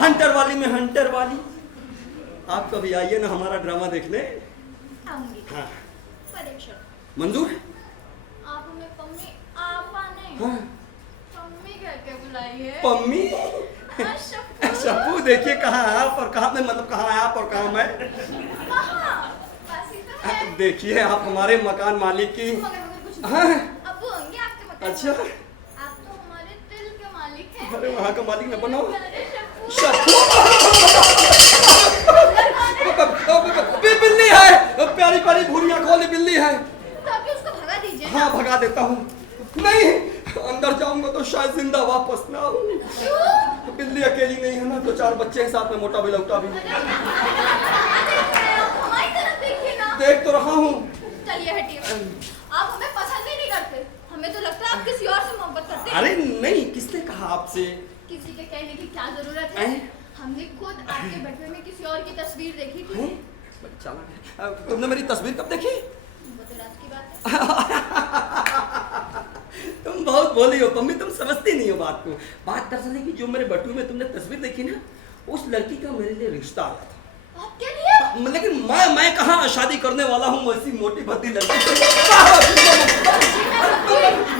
हंटर वाली में हंटर वाली। आप कभी आइए ना हमारा ड्रामा देखने। आऊंगी। हाँ पर एक शर्त। मंजूर? आप हमें पम्मी आपा नहीं हाँ पम्मी कह के बुलाइए। पम्मी? हाँ, शप्पू। शप्पू देखिए कहाँ आप और कहाँ मैं मतलब कहाँ आप और कहाँ मैं। कहाँ? पास ही तो है। देखिए आप हमारे मकान मालिक की। मगर कुछ हाँ। अब्बू होंगे आपके मकान। अच्छा आप तो हमारे दिल के मालिक हैं। अरे वहाँ का मालिक न बनाओ। अरे शप्पू। बिल्ली है प्यारी प्यारी भूरियां खोली बिल्ली है। तो आप उसको भगा दीजिए ना। हाँ भगा देता हूँ। नहीं अंदर जाऊंगा तो शायद जिंदा वापस ना आऊं। क्यों? बिल्ली अकेली नहीं है ना तो 4 बच्चे हैं साथ में मोटा बिलौटा भी। हमारी तरफ देखिए ना। देख तो रहा हूँ। चलिए हटिए। आप हमें पसंद ही नहीं करते। हमें तो लगता है आप किसी और से मोहब्बत करते हैं। अरे नहीं किसने कहा आपसे? किसी के कहने की क्या जरूरत है? हमने खुद आपके बेडरूम में किसी और की तस्वीर देखी थी। चला तुमने मेरी तस्वीर कब देखी? वो तो रात की बात है। तुम बहुत बोली हो पम्मी तुम समझती नहीं हो बात को। बात दरअसल है कि जो मेरे बटुए में तुमने तस्वीर देखी ना उस लड़की का मेरे लिए रिश्ता आया था। आपके लिए? लेकिन मैं कहाँ शादी करने वाला हूँ ऐसी मोटी भद्दी लड़की से।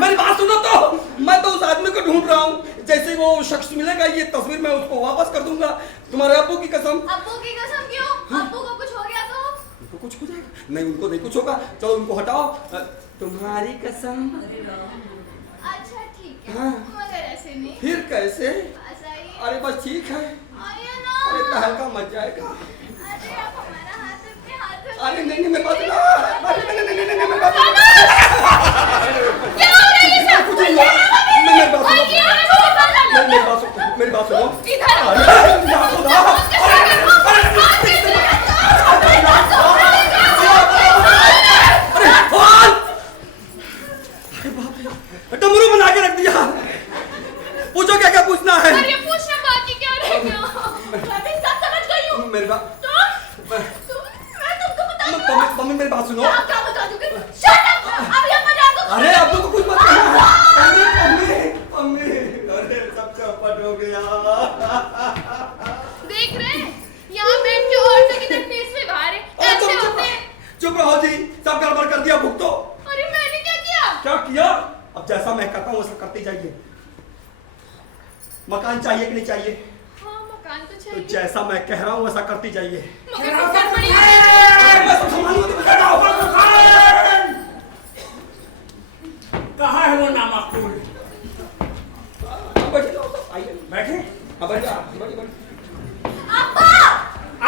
मेरी बात सुनो तो मैं तो उस आदमी को ढूंढ रहा हूँ जैसे वो शख्स मिलेगा ये तस्वीर मैं उसको वापस कर दूंगा तुम्हारे अब्बू की कसम। अब्बू की कसम क्यों? अब्बू को कुछ हो गया तो? उनको कुछ हो जाएगा? नहीं उनको नहीं कुछ होगा चलो उनको हटाओ। तुम्हारी कसम। अच्छा ठीक है। हाँ। मगर ऐसे नहीं। फिर कैसे? पास आइए। अरे बस ठीक है। आइए ना। अरे तहलका मच जाएगा। अरे आप हमारा हाथ अपने हाथ में। अरे नहीं मेरे पास नहीं मेरे पास क्या हो रहा है ये सब? कुछ नहीं हुआ। मेरी बात सुनो। आइए, आइए, मेरी बात सुनो। इधर आओ। अरे या खुदा। अरे कौन? अरे बाप रे डमरू बना के रख दिया। पूछो क्या क्या पूछना है? अरे पूछना बाकी क्या रह गया? मैं भी सब समझ गई हूँ। मेरी बात मैं तुमको बता दूंगा। मम्मी मेरी बात सुनो। क्या बता दूंगी? Shut up! अब ये मजाक को। अरे अब तो कुछ मत कहना। मम्मी अरे सब चौपट हो गया। देख रहे हैं? यहाँ बैठ के और से किधर फेस में बाहर है। ऐसे होते हैं। चुप रहो जी सब गड़बड़ कर दिया भुगतो। अरे मैंने क्या किया? क्या किया? अब जैसा मैं कहता हूँ वैसा करते जाइए। मकान चाहिए कि नहीं चाहिए? हाँ मकान तो तो चाहिए। जैसा मैं कह रहा हूँ वैसा करती जाइए। मगर फिर घर बड़ी मैं सब संभालूंगा तो बैठा हो। कहाँ है वो नामाकुल? बैठिए आइए बैठे? हाँ बैठिए।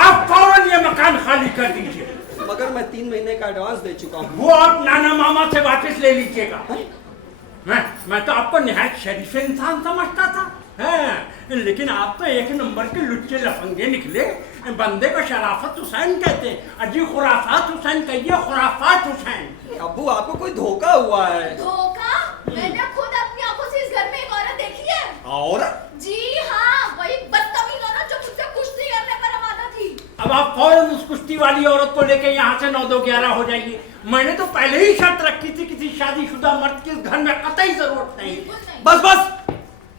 आप फौरन ये मकान खाली कर दीजिए। मगर मैं 3 महीने का एडवांस दे चुका हूँ। वो आप नाना मामा से वापस ले लीजिएगा। मैं तो आपको निहायत शरीफ इंसान समझता था है लेकिन आप तो एक नंबर के लुच्चे लफंगे निकले। बंदे को शराफत हुसैन कहते हैं। अजी खुराफात हुसैन कहिए खुराफात हुसैन। अब्बू आपको कोई धोखा हुआ है। धोखा? मैंने खुद अपनी आंखों से इस घर में एक औरत देखी है। और जी हाँ वही बदतमीज औरत जो मुझसे कुश्ती करने पर रवाना थी। अब आप फौरन उस कुश्ती वाली औरत को लेके यहाँ से 9-2-11 हो जाइए। मैंने तो पहले ही शर्त रखी थी किसी शादीशुदा मर्द के घर में कतई जरूरत नहीं। बस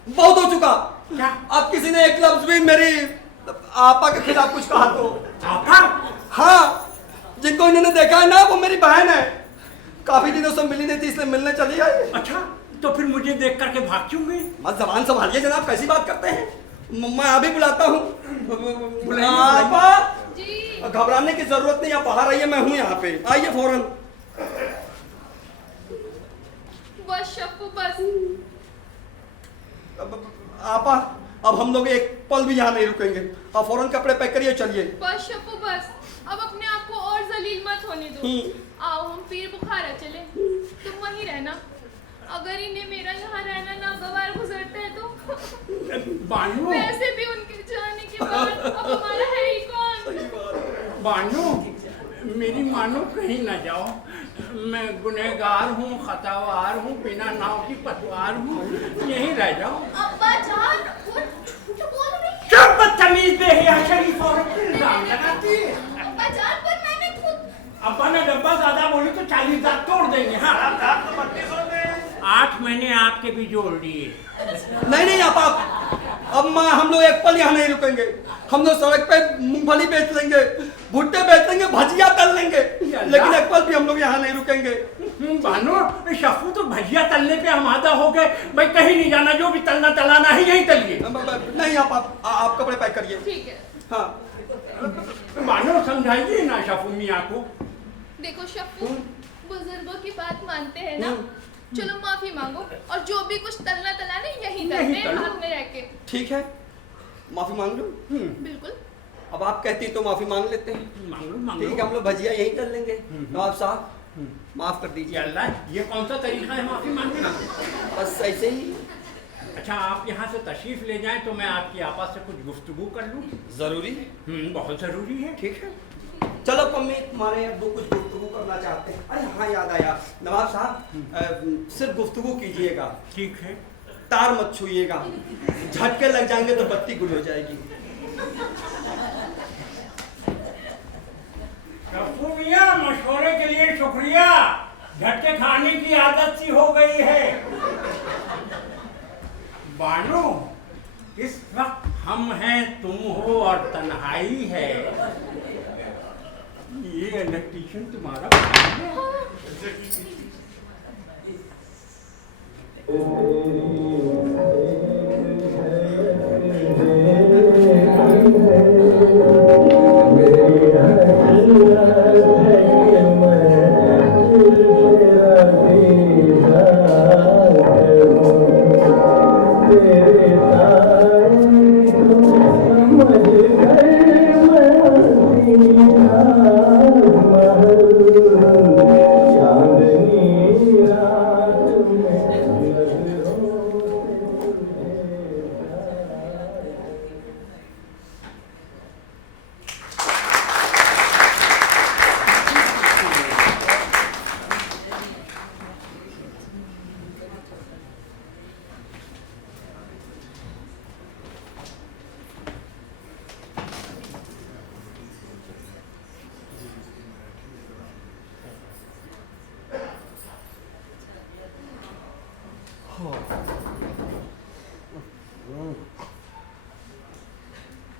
बहुत हो चुका। क्या? अब किसी ने एक लफ्ज भी मेरी आपा के खिलाफ कुछ कहा तो? आपा? हाँ जिनको इन्होंने देखा है ना वो मेरी बहन है। काफी दिनों से मिली नहीं थी इसलिए मिलने चली आई। अच्छा तो फिर मुझे देख करके भाग क्यों गई? मत जबान संभालिए जनाब कैसी बात करते हैं। मैं अभी बुलाता हूँ। बुलाइए। आपा जी घबराने की जरूरत नहीं, आप बाहर आइए, मैं हूँ यहाँ पे, आइए फौरन। बस शप्पू बस। आपा अब हम लोग एक पल भी यहाँ नहीं रुकेंगे, आप फौरन कपड़े पैक करिए, चलिए। बस शप्पू बस, अब अपने आप को और जलील मत होने दो। आओ हम पीर बुखारा चले, तुम वहीं रहना। अगर इन्हें मेरा यहाँ रहना नागवार गुजरता है तो बानू, वैसे भी उनके जाने के बाद अब हमारा है ही कौन। बानू मेरी मानो कहीं ना जाओ, मैं गुनहगार हूँ, खतावार हूँ, बिना नाव की पतवार हूँ, यहीं रह जाओ। अब्बा जान झूठ बोल रही। चुप बदतमीज बेहया शरीफ औरत पे इल्जाम लगाती है। अब्बा जान पर मैंने खुद। अब्बा ने डब्बा ज्यादा बोली तो 40,000 तोड़ देंगे। हाँ 8 महीने आपके भी जोड़ लिए। नहीं आपा, अब हम लोग एक पल यहाँ नहीं रुकेंगे, हम लोग सड़क पे मूंगफली बेच लेंगे, भुट्टे बेच लेंगे, भजिया तल लेंगे, लेकिन एक पल भी हम लोग यहाँ नहीं रुकेंगे। बानो शफू तो भजिया तलने पे आमादा हो गए, भाई कहीं नहीं जाना, जो भी तलना तलाना है यहीं तलिए। नहीं आप कपड़े पैक करिए। ठीक है। हाँ बानो समझाइए ना शफू मियाँ को। देखो शप्पू, बुजुर्गों की बात मानते हैं ना, चलो माफी मांगो और जो भी कुछ तलना तलाना यहीं तलते हैं हाथ में रह के। ठीक है, माफी मांग लो। बिल्कुल। अब आप कहती तो माफी मांग लेते हैं। मांग ठीक है, हम लोग भजिया यहीं तल लेंगे। नवाब साहब माफ कर दीजिए। अल्लाह, ये कौन सा तरीका है माफी मांगने का? बस ऐसे ही। अच्छा आप यहाँ से तशरीफ ले जाएं तो मैं आपकी आपस से कुछ गुफ्तगू कर लूँ। जरूरी? बहुत जरूरी है। ठीक है, चलो पम्मी तुम्हारे अब्बू कुछ गुफ्तगू करना चाहते हैं। अरे हाँ याद आया, नवाब साहब सिर्फ गुफ्तगू कीजिएगा। ठीक है। तार मत छूइएगा, झटके लग जाएंगे तो बत्ती गुल हो जाएगी। शफू मियाँ मशवरे के लिए शुक्रिया, झटके खाने की आदत सी हो गई है। बानो इस वक्त हम हैं, तुम हो और तन्हाई है। ये इलेक्ट्रीशियन तुम्हारा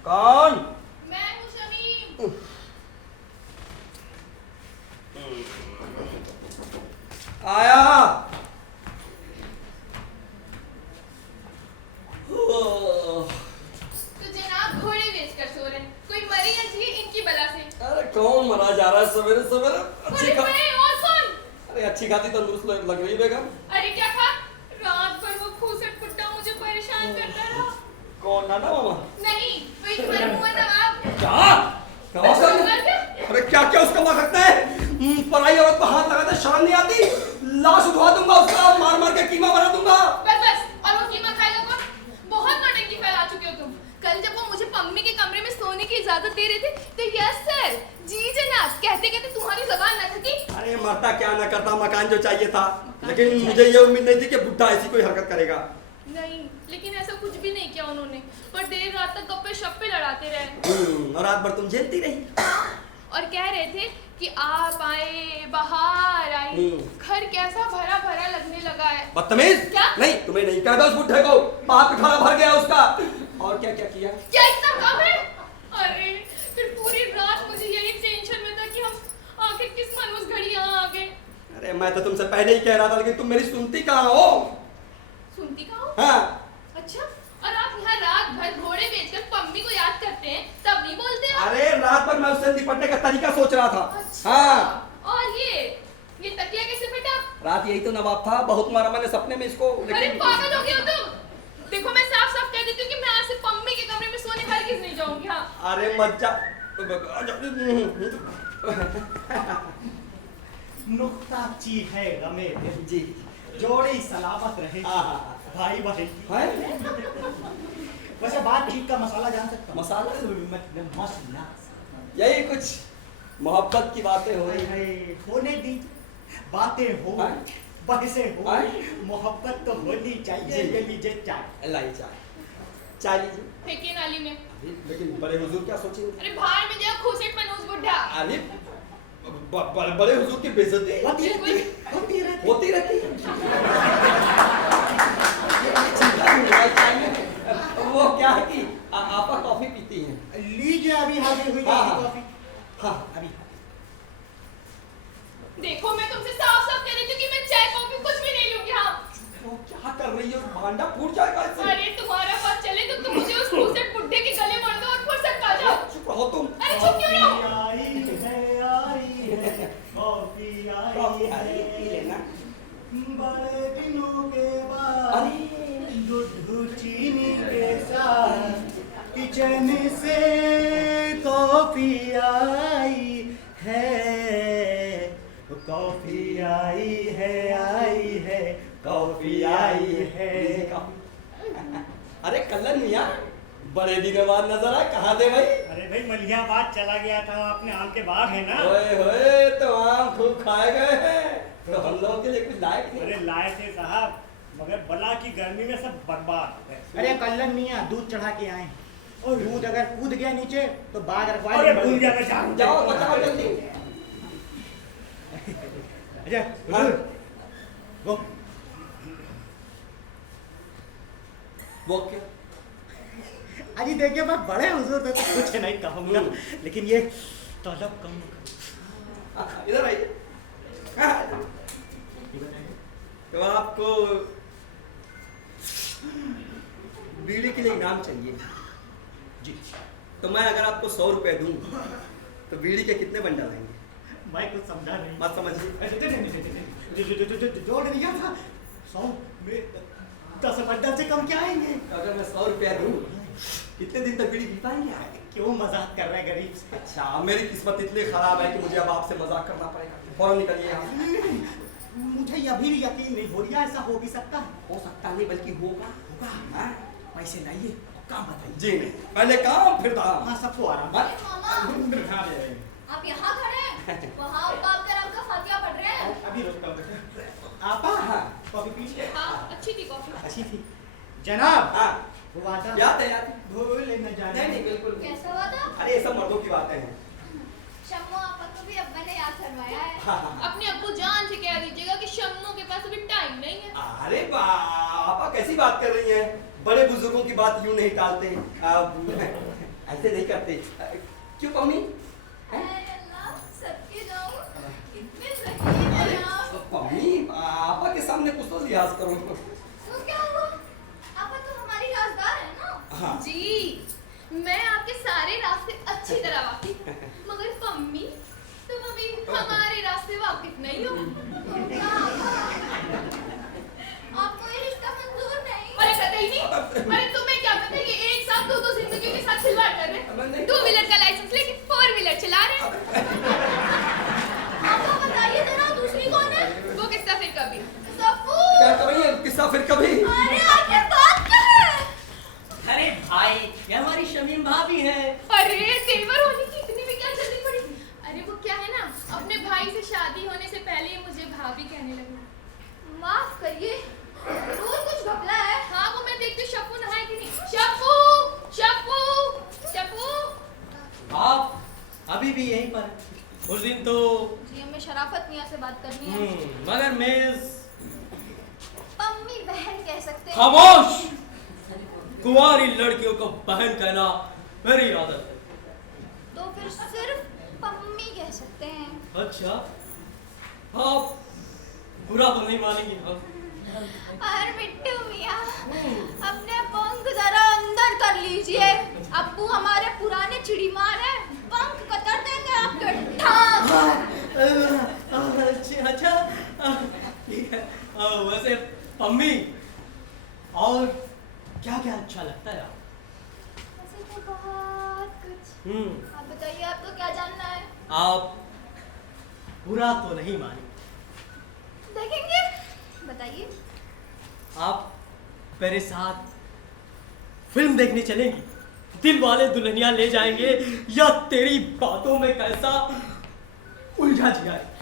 कौन? मैं हूँ शमीम। आया। तो जनाब घोड़े बेचकर सो रहे, कोई मरी या जिए इनकी बला से। अरे कौन मरा जा रहा है सवेरे सवेरे? और कौन? अरे अच्छी खाती तंदुरुस्त लग रही बेगम। अरे क्या खा? रात भर वो खूसट पुट्टा मुझे परेशान करता रहा। कौन? नाना मामा? नहीं, वही तुम्हारा मुआ नवाब। क्या? अरे क्या क्या उसका वक्त है? पराई औरत को हाथ लगाते शर्म नहीं आती? लाश उठवा दूंगा उसका, मार मार के कीमा बना दूंगा। बस और वो कीमा खाएगा कौन? बहुत नौटंकी फैला चुके हो तुम। कल जब वो मुझे पम्मी के कमरे में सोने की इजाजत दे रहे थे तो यस सर, जी जनाब कहते कहते तुम्हारी जबान न थकी। अरे मरता क्या ना करता, मकान जो चाहिए था, लेकिन मुझे ये उम्मीद नहीं थी कि बुढ़ा ऐसी कोई हरकत करेगा। नहीं, लेकिन ऐसा कुछ भी नहीं किया उन्होंने, पर देर रात तक गप्पे शप्पे लड़ाते रहे। और रात भर तुम झेलती रही और कह रहे थे कि आप आए, बाहर आई, घर कैसा भरा भरा लगने लगा है। बदतमीज। क्या? नहीं, तुम्हें नहीं कहता उस बुढ़े को, बाप पिठारा भर गया उसका। और क्या क्या किया? क्या इतना कम है? अरे फिर पूरी रात मुझे यही टेंशन में था कि हम आखिर किस मनहूस घड़ी यहाँ आ गए। अरे मैं तो तुमसे पहले ही कह रहा था, लेकिन तुम मेरी सुनती कहाँ हो? सुनती कहाँ हो? हाँ। अच्छा, और आप यहाँ रात भर घोड़े बेचकर पम्मी को याद करते हैं, तब नहीं बोलते अच्छा अरे रात भर मैं उससे निपटने का तरीका सोच रहा था। अच्छा। हाँ और ये तकिया कैसे फटा? रात यही तो नवाब था, बहुत मारा मैंने सपने में इसको। अरे पागल हो गए हो तुम? देखो मैं साफ साफ कह देती हूँ कि मैं आज से पम्मी के कमरे में सोने हरगिज नहीं जाऊंगी। हाँ अरे मत जा। नुक्ता ची है गमे दिल, जी जोड़ी सलामत रहे भाई भाई। वैसे बातचीत का मसाला जान सकता हूँ? मसाला मसला यही कुछ मोहब्बत की बातें हो रही है। होने दीजिए, बातें हो हाँ? बहसे हो, हाँ? मोहब्बत तो होनी चाहिए। जी। ये लीजिए चाय। लाई चाय, चाय लीजिए। फेंकिए नाली में। लेकिन बड़े हुजूर क्या सोचेंगे? अरे बाहर में जाओ खूसेट मनूस बुढ़ा। अरे बड़े हुजूर की बेइज्जती होती रहती है, होती रहती है। वो क्या है कि आपा कॉफी पीती हैं। लीजिए अभी हाजिर हुई हाँ, आपकी हाँ। कॉफी। हाँ अभी देखो मैं तुमसे साफ साफ कह रही थी कि मैं चाय कॉफी कुछ भी नहीं लूंगी। हाँ वो क्या कर रही है? भांडा फूट जाएगा इससे। अरे तुम्हारा बात चले तो तुम मुझे उस खूसेट बुढ़े के गले मार दो और फुर्सत पा जाओ। चुप रहो तुम। अरे चुप क्यों रहो? आई है कॉफी कॉफी आई आई है, पी लेना। बड़े दिनों के बाद दूध चीनी के साथ किचन से कॉफी आई है, कॉफी आई है कॉफी आई है। अरे कल्लन मियाँ, बड़े दिनों बाद नजर आए, कहाँ थे भाई? अरे भाई मलिहाबाद चला गया था, अपने आम के बाग है ना। ओए होए, तो आम खूब खाए गए हैं, तो हम लोगों के लिए कुछ लायक नहीं। अरे लाए थे साहब, मगर बला की गर्मी में सब बर्बाद। अरे कल्लन मियाँ दूध चढ़ा के आए, और दूध अगर कूद गया नीचे तो बाग रखवा। अरे भूल गया मैं, जाओ बताओ जल्दी। अच्छा वो क्या? अजी देखिए मैं बड़े हुजूर थे तो कुछ नहीं कहूँगा, लेकिन ये तलब कम। इधर आइए। तो आपको बीड़ी के लिए इनाम चाहिए जी। तो मैं अगर आपको 100 रुपए दूं तो बीड़ी के कितने बंडल लेंगे? मैं कुछ समझा नहीं। मत समझिए। जोड़ दिया था 100 में 10 बंडल से कम क्या आएंगे? अगर मैं 100 रुपया दूं कितने दिन तक बीड़ी पी पाएंगे आप? क्यों मजाक कर रहे हैं गरीब से? अच्छा, मेरी किस्मत इतनी खराब है कि मुझे अब आपसे मजाक करना पड़ेगा। फौरन निकलिए यहाँ से। मुझे अभी भी यकीन नहीं हो रहा, ऐसा हो भी सकता है। हो सकता नहीं बल्कि होगा। हाँ? पैसे लाइए, काम बताइए। जी नहीं, पहले काम फिर दाम। हाँ सबको आराम। हाँ? आप यहाँ खड़े हैं, वहाँ बाप के रंग का फातिया पढ़ रहे हैं। अभी रुकता आपा। हाँ। कॉफी पीजिए। हाँ अच्छी थी कॉफी। अच्छी थी जनाब। हाँ, वो वादा याद है याद है। भूल न जाना। नहीं नहीं बिल्कुल। कैसा हुआ था? अरे ये सब मर्दों की बातें हैं। शम्मो आपा को भी अब्बा ने याद करवाया है। हाँ, हाँ। अपने अब्बू जान से कह दीजिएगा कि शम्मो के पास अभी टाइम नहीं है। अरे आपा कैसी बात कर रही हैं? बड़े बुजुर्गों की बात यूं नहीं टालते, ऐसे नहीं करते। क्यों मम्मी? मम्मी आपा के सामने कुछ तो लिहाज करो। तो क्या हुआ? आपा तो हमारी राजदार है ना? हाँ। जी, मैं आपके सारे रास्ते अच्छी तरह वाकिफ, मगर पम्मी तुम अभी हमारे रास्ते वाकिफ नहीं हो। आपको ये रिश्ता मंजूर नहीं? अरे कतई नहीं। अरे तुम्हें क्या पता ये एक साथ दो जिंदगी के साथ खिलवाड़ कर रहे हैं? 2 व्हीलर का लाइसेंस लेके 4 व्हीलर चला रहे हैं। आपको बताइए जरा दूसरी कौन है? वो किस्सा फिर कभी। सफू। क्या कर रही है किस्सा फिर कभी? अरे आगे बात क्या है? अरे भाई, ये हमारी शमीम भाभी है। अरे तेवर होने की इतनी भी क्या जल्दी पड़ी? अरे वो क्या है ना, अपने भाई से शादी होने से पहले ही मुझे भाभी कहने लगी। माफ करिए, रोज कुछ घपला है। हाँ वो मैं देखती हूँ शप्पू नहाए कि नहीं। शप्पू शप्पू शप्पू। आप अभी भी यहीं पर? उस दिन तो जी हमें शराफत मियाँ से बात करनी है। मगर मिस पम्मी बहन कह सकते हैं। खामोश! कुंवारी लड़कियों को बहन कहना मेरी आदत है। तो फिर सिर्फ पम्मी कह सकते हैं। अच्छा, आप बुरा तो नहीं मानेंगी? हाँ अरे मिट्टू मियाँ, अपने पंख जरा अंदर कर लीजिए। अब्बू हमारे पुराने चिड़ीमार हैं, पंख कतर देंगे आपके ठाक। अच्छा ठीक है। वैसे पम्मी, और क्या क्या अच्छा लगता है आप? वैसे तो बहुत कुछ। आप बताइए, आपको क्या जानना है? आप बुरा तो नहीं माने? देखेंगे, बताइए। आप मेरे साथ फिल्म देखने चलेंगी? दिल वाले दुल्हनिया ले जाएंगे, या तेरी बातों में कैसा उलझा जिया है?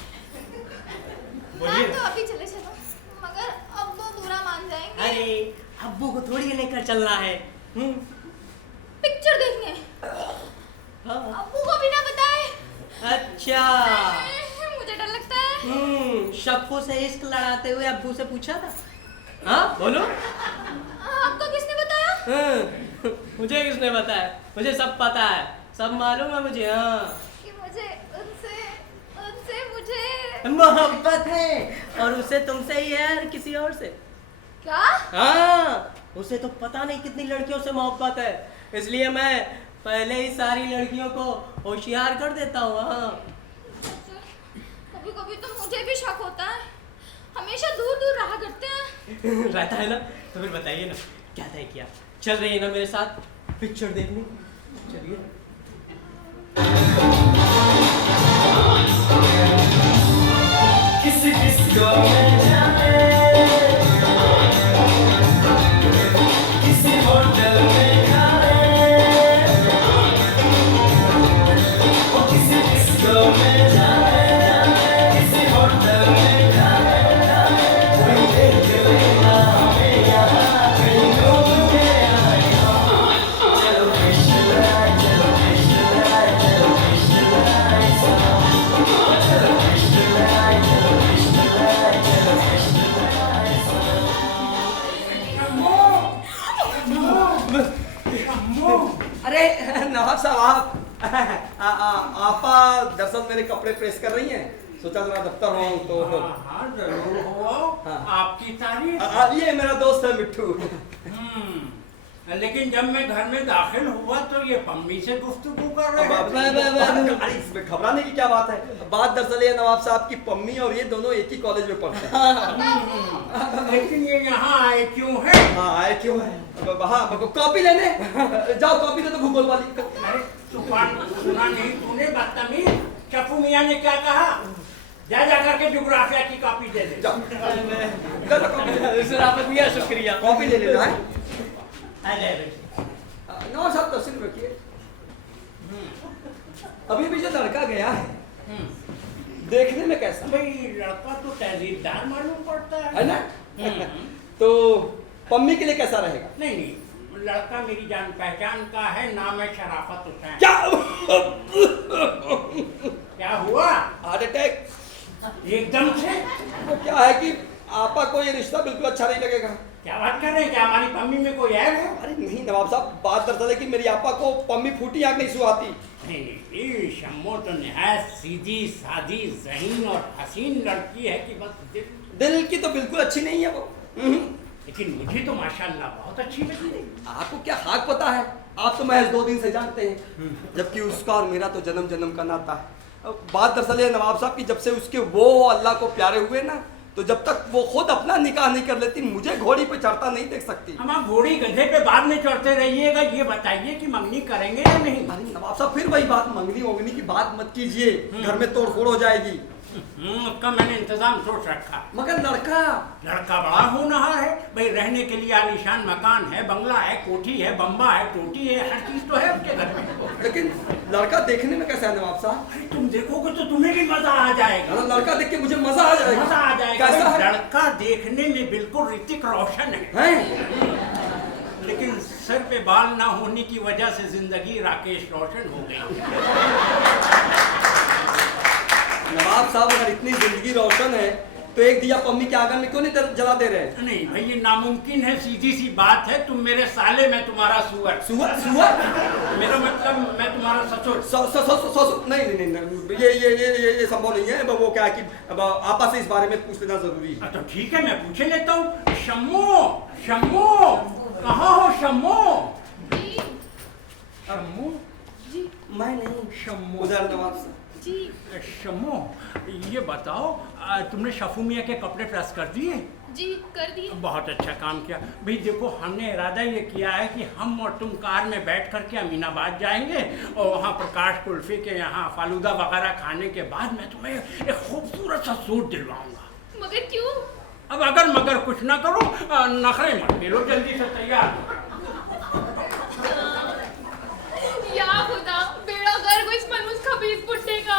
हाँ तो अभी चले चलो, मगर अब्बू बुरा मान जाएंगे। अरे अब्बू को थोड़ी लेकर चलना है। पिक्चर देखने हाँ। अब्बू को बिना बताए? अच्छा, मुझे डर लगता है। शप्पू से इश्क लड़ाते हुए अब्बू से पूछा था? हाँ बोलो। आपको किसने बताया? मुझे किसने बताया? मुझे सब पता है, सब मालूम है मुझे। हाँ कि मुझे उनसे मुझे मोहब्बत है, और उसे तुमसे ही है और किसी और से? क्या? हाँ, उसे तो पता नहीं कितनी लड़कियों से मोहब्बत है, इसलिए मैं पहले ही सारी लड़कियों को होशियार कर देता हूँ। हाँ कभी कभी तो मुझे भी शक होता है, हमेशा दूर दूर रहा करते हैं। रहता है ना? तो फिर बताइए ना, क्या तय किया? चल रही है ना मेरे साथ पिक्चर देखने? चलिए। किसी डिस्को में जाए, किसी होटल में जाए, ओ किसी डिस्को में जाए, किसी होटल में जाए, कोई देख लेगा हमें यहाँ, कहीं घूम के आएगा। चलो कृष्णा, चलो कृष्णा, चलो कृष्णा ऐसा, चलो कृष्णा, चलो कृष्णा, चलो कृष्णा ऐसा। अरे नवाब साहब, आपा दरअसल मेरे कपड़े प्रेस कर रही हैं, सोचा जरा दफ्तर हो तो। हाँ जरूर हो। हाँ। आपकी तारीफ। ये मेरा दोस्त है मिट्टू। लेकिन जब मैं घर में दाखिल हुआ तो ये पम्मी से गुफ्तगू कर रहे थे। अरे इसमें घबराने की क्या बात है? बात दरअसल ये नवाब साहब की पम्मी और ये दोनों एक ही कॉलेज में पढ़ते हैं। लेकिन ये यहाँ आए क्यों है? हाँ आए क्यों है? हाँ कॉपी लेने जाओ, कॉपी दे दो भूगोल वाली। अरे तूफान सुना नहीं तूने? बदतमीज, शप्पू मियाँ ने क्या कहा? जा करके जुग्राफिया की कॉपी दे दे। शराफत मियाँ शुक्रिया। कॉपी ले लेना है। अरे नवाब साहब तस्वीर रखिए। अभी भी जो लड़का गया है, देखने में कैसा? भाई लड़का तो तहजीबदार मालूम पड़ता है ना? तो पम्मी के लिए कैसा रहेगा? नहीं नहीं, लड़का मेरी जान पहचान का है, नाम है शराफत हुसैन। क्या? क्या हुआ? Heart attack? एकदम से? वो क्या है कि आपा को ये रिश्ता बिल्कुल अच्छा नहीं लगेगा। क्या बात कर रहे हैं? क्या हमारी पम्मी में कोई ऐब है? अरे नहीं नवाब साहब, बात दरअसल है कि मेरी आपा को पम्मी फूटी आंख नहीं सुहाती। नहीं, ये शम्मो तो निहायत सीधी सादी ज़हीन और हसीन लड़की है कि बस दिल की तो बिल्कुल अच्छी नहीं है वो। लेकिन मुझे तो माशाल्लाह बहुत अच्छी लगी। आपको क्या हाक पता है? आप तो महज 2 दिन से जानते हैं, जबकि उसका और मेरा तो जन्म जन्म का नाता है। बात दरअसल है नवाब साहब की, जब से उसके वो अल्लाह को प्यारे हुए ना, तो जब तक वो खुद अपना निकाह नहीं कर लेती, मुझे घोड़ी पे चढ़ता नहीं देख सकती। हम आप घोड़ी गधे पे बाद में चढ़ते रहिएगा। ये बताइए कि मंगनी करेंगे या नहीं? अरे नवाब साहब फिर वही बात, मंगनी वंगनी की बात मत कीजिए, घर में तोड़फोड़ हो जाएगी। उसका मैंने इंतजाम सोच रखा। मगर लड़का बड़ा होनहार है भाई, रहने के लिए आलीशान मकान है, बंगला है, कोठी है, बम्बा है, टोटी है, हर चीज तो है उसके घर में। लेकिन लड़का देखने में कैसा है नवाब साहब? अरे तुम देखोगे तो तुम्हें भी मजा आ जाएगा। लड़का देख के मुझे मजा आ जाएगा। मजा आ जाएगा। कैसा है? लड़का देखने में बिल्कुल ऋतिक रोशन है। लेकिन सर पे बाल ना होने की वजह से जिंदगी राकेश रोशन हो गई। नवाब साहब अगर इतनी जिंदगी रोशन है तो एक दिया पम्मी के आंगन में क्यों नहीं जला दे रहे? नहीं भाई ये नामुमकिन है, सीधी सी बात है। तुम मेरे साले, मैं तुम्हारा सुअर। सुअर? सुअर? मेरा मतलब मैं तुम्हारा ससुर। ससुर? नहीं, ये संभव नहीं है। वो क्या है कि अब आपस से इस बारे में पूछ लेना जरूरी है। तो ठीक है, मैं पूछे लेता हूँ। शम्मो, शम्मो, कहाँ हो शम्मो? शम्मो? जी मैं नहीं, शम्मो। उधर नवाब साहब। जी शम्मो, ये बताओ तुमने शफू मियाँ के कपड़े प्रेस कर दिए? जी कर दिए। बहुत अच्छा काम किया भाई। देखो हमने इरादा ये किया है कि हम और तुम कार में बैठ करके अमीनाबाद जाएंगे और वहाँ प्रकाश कुल्फी के यहाँ फालूदा वगैरह खाने के बाद मैं तुम्हें एक खूबसूरत सा सूट दिलवाऊंगा। मगर क्यों? अब अगर मगर कुछ ना करो, नखरे मत खेलो, जल्दी से तैयार। या खुदा, बेड़ा गर्क इस मनूस खबीज पुट्टे का।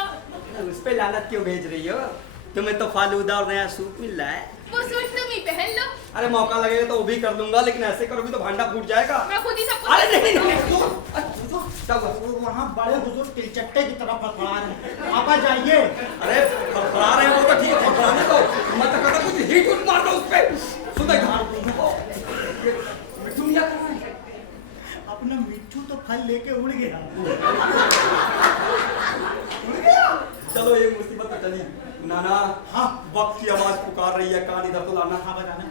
उस पे लानत क्यों भेज रही हो? तुम्हें तो फालूदा और नया सूट मिल रहा है। वो सूट तुम ही पहन लो। अरे मौका लगेगा तो वो भी कर लूंगा, लेकिन ऐसे करोगी तो भांडा फूट जाएगा। मैं खुद ही सब अरे नहीं नहीं क्या हुआ? वहाँ बड़े बुजुर्ग तिलचट्टे की तरफ फड़फड़ा रहे हैं, आप जाइए। अरे फड़फड़ा रहे हैं वो तो ठीक है, फड़फड़ाने तो मत कहता कुछ हीट उठ मार दो उस पे। सुन मिट्टू मियां कर रहे हैं। अपना मिट्टू तो फल लेके उड़ गया। उड़ गया? चलो ये मुसीबत तो चली। नाना, हाँ, वक्त की आवाज पुकार रही है, कान इधर तो लाना। हाँ बताना।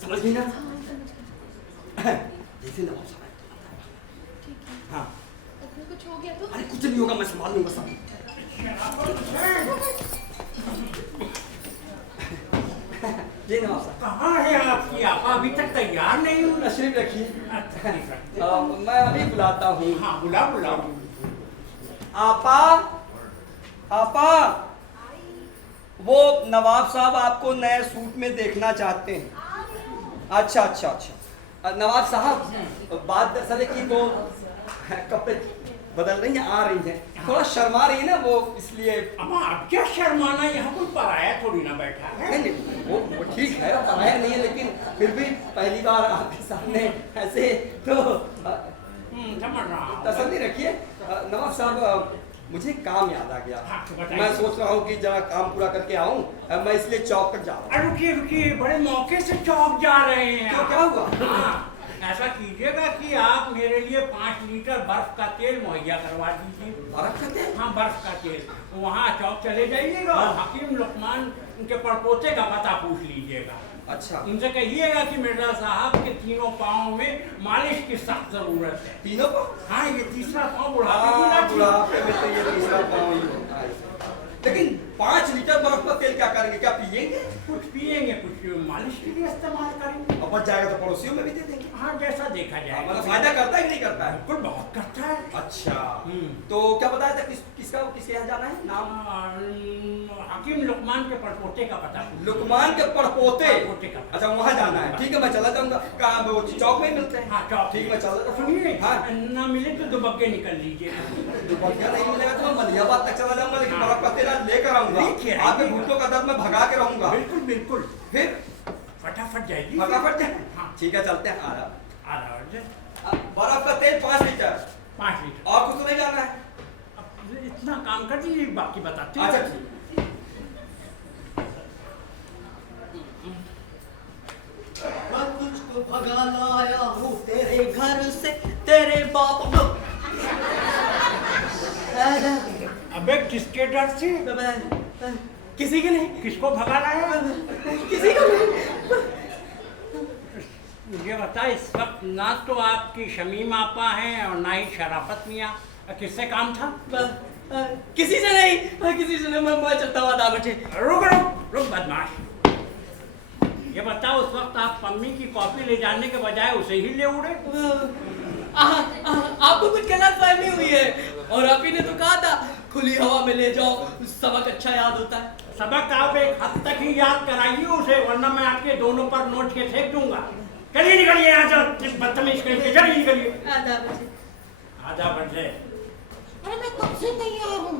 समझ गई ना? जैसे नवाब साहब। ठीक है। हाँ। अगर कुछ हो गया तो? अरे कुछ नहीं होगा, मैं संभाल लूंगा सब। जी नवाब साहब। कहाँ है आपकी आपा? अभी तक तैयार नहीं हुई? तशरीफ रखिए। अच्छा, मैं अभी बुलाता हूँ। हाँ बुला बुलाओ। आपा, आपा, वो नवाब साहब आपको नए सूट में देखना चाहते हैं। अच्छा अच्छा अच्छा। नवाब साहब, बात दरअसल है कि वो कपड़े बदल रही हैं, आ रही हैं, थोड़ा शर्मा रही है ना वो, इसलिए। अब क्या शर्माना, यहाँ कोई पराया थोड़ी ना बैठा है। नहीं वो ठीक है, पराया नहीं है, लेकिन फिर भी पहली बार आपके सामने ऐसे तो समझ रहा हूँ। तसल्ली रखिए। नवाब साहब, मुझे काम याद आ गया। हाँ, तो बताइए। मैं सोच रहा हूँ कि जरा काम पूरा करके आऊँ, मैं इसलिए चौक तक जा रहा हूँ। रुकिए रुकिए, बड़े मौके से चौक जा रहे हैं। क्यों, क्या हुआ? हाँ, ऐसा कीजिएगा कि आप मेरे लिए 5 लीटर बर्फ का तेल मुहैया करवा दीजिए। बर्फ का तेल? हाँ बर्फ का तेल। वहाँ चौक चले जाइएगा और हकीम लुकमान उनके पड़पोते का पता पूछ लीजिएगा। अच्छा। उनसे कहिएगा कि मिर्जा साहब के तीनों पाँव में मालिश की सख्त जरूरत है। तीनों पाँव? हाँ, ये तीसरा पाँव बुढ़ापे में तो ये तीसरा पाँव ही होता है। लेकिन 5 लीटर बर्फ का तेल क्या करेंगे? क्या पिएंगे? कुछ पिएंगे, कुछ मालिश के लिए इस्तेमाल करेंगे। और बच जाएगा तो पड़ोसियों में भी दे देंगे। हाँ, जैसा देखा जाए। मतलब फायदा करता है कि नहीं करता है? बिल्कुल, बहुत करता है। अच्छा। तो क्या बताया था, किसके यहाँ जाना है? नाम? हकीम लुकमान के पड़पोते का पता। लुकमान के पड़पोते? का। अच्छा, वहाँ जाना है। ठीक है, मैं चला जाऊंगा। कहाँ? वो चौक में ही मिलते हैं। हाँ, चौक। ठीक, मैं चला जाऊंगा। सुनिए, हाँ, ना मिले तो दुबग्गे निकल लीजिए। दुबग्गा नहीं मिलेगा तो मैं मलियाबाद तक चला जाऊंगा, लेकिन बर्फ का तेल आज लेकर आऊंगा। आपके घुटनों का दर्द मैं भगा के रहूंगा। बिल्कुल बिल्कुल। फिर फटाफट जाइए। फटाफट जाए? हाँ। ठीक है, चलते हैं। आ रहा बर्फ का तेल 5 लीटर। 5 लीटर। और कुछ तो नहीं जाना है? अब इतना काम कर दीजिए, बाकी बताते हैं। अच्छा ठीक। मैं तुझको भगा लाया हूँ तेरे घर से, तेरे बाप। अबे किसके डर से? किसी के नहीं। किसको भगा लाया? किसी का नहीं। मुझे बता, इस वक्त ना तो आपकी शमीम आपा हैं और ना ही शराफत मियाँ। किससे काम था? किसी से नहीं, किसी से नहीं। मैं चलता हुआ था बच्चे। रुक रुक रुक बदमाश। ये बताओ, उस वक्त आप पम्मी की कॉपी ले जाने के बजाय उसे ही ले उड़े? आपको कुछ गलतफहमी हुई है, और आप ही ने तो कहा था खुली हवा में ले जाओ, सबक अच्छा याद होता है। सबक आप एक हद तक ही याद कराइए उसे, वरना मैं आपके दोनों पर नोट के फेंक दूंगा। चलिए निकलिए यहाँ से, बदतमीज कहीं के। चलिए निकलिए। आधा बजे। आधा बजे। अरे मैं कब से तैयार हूँ,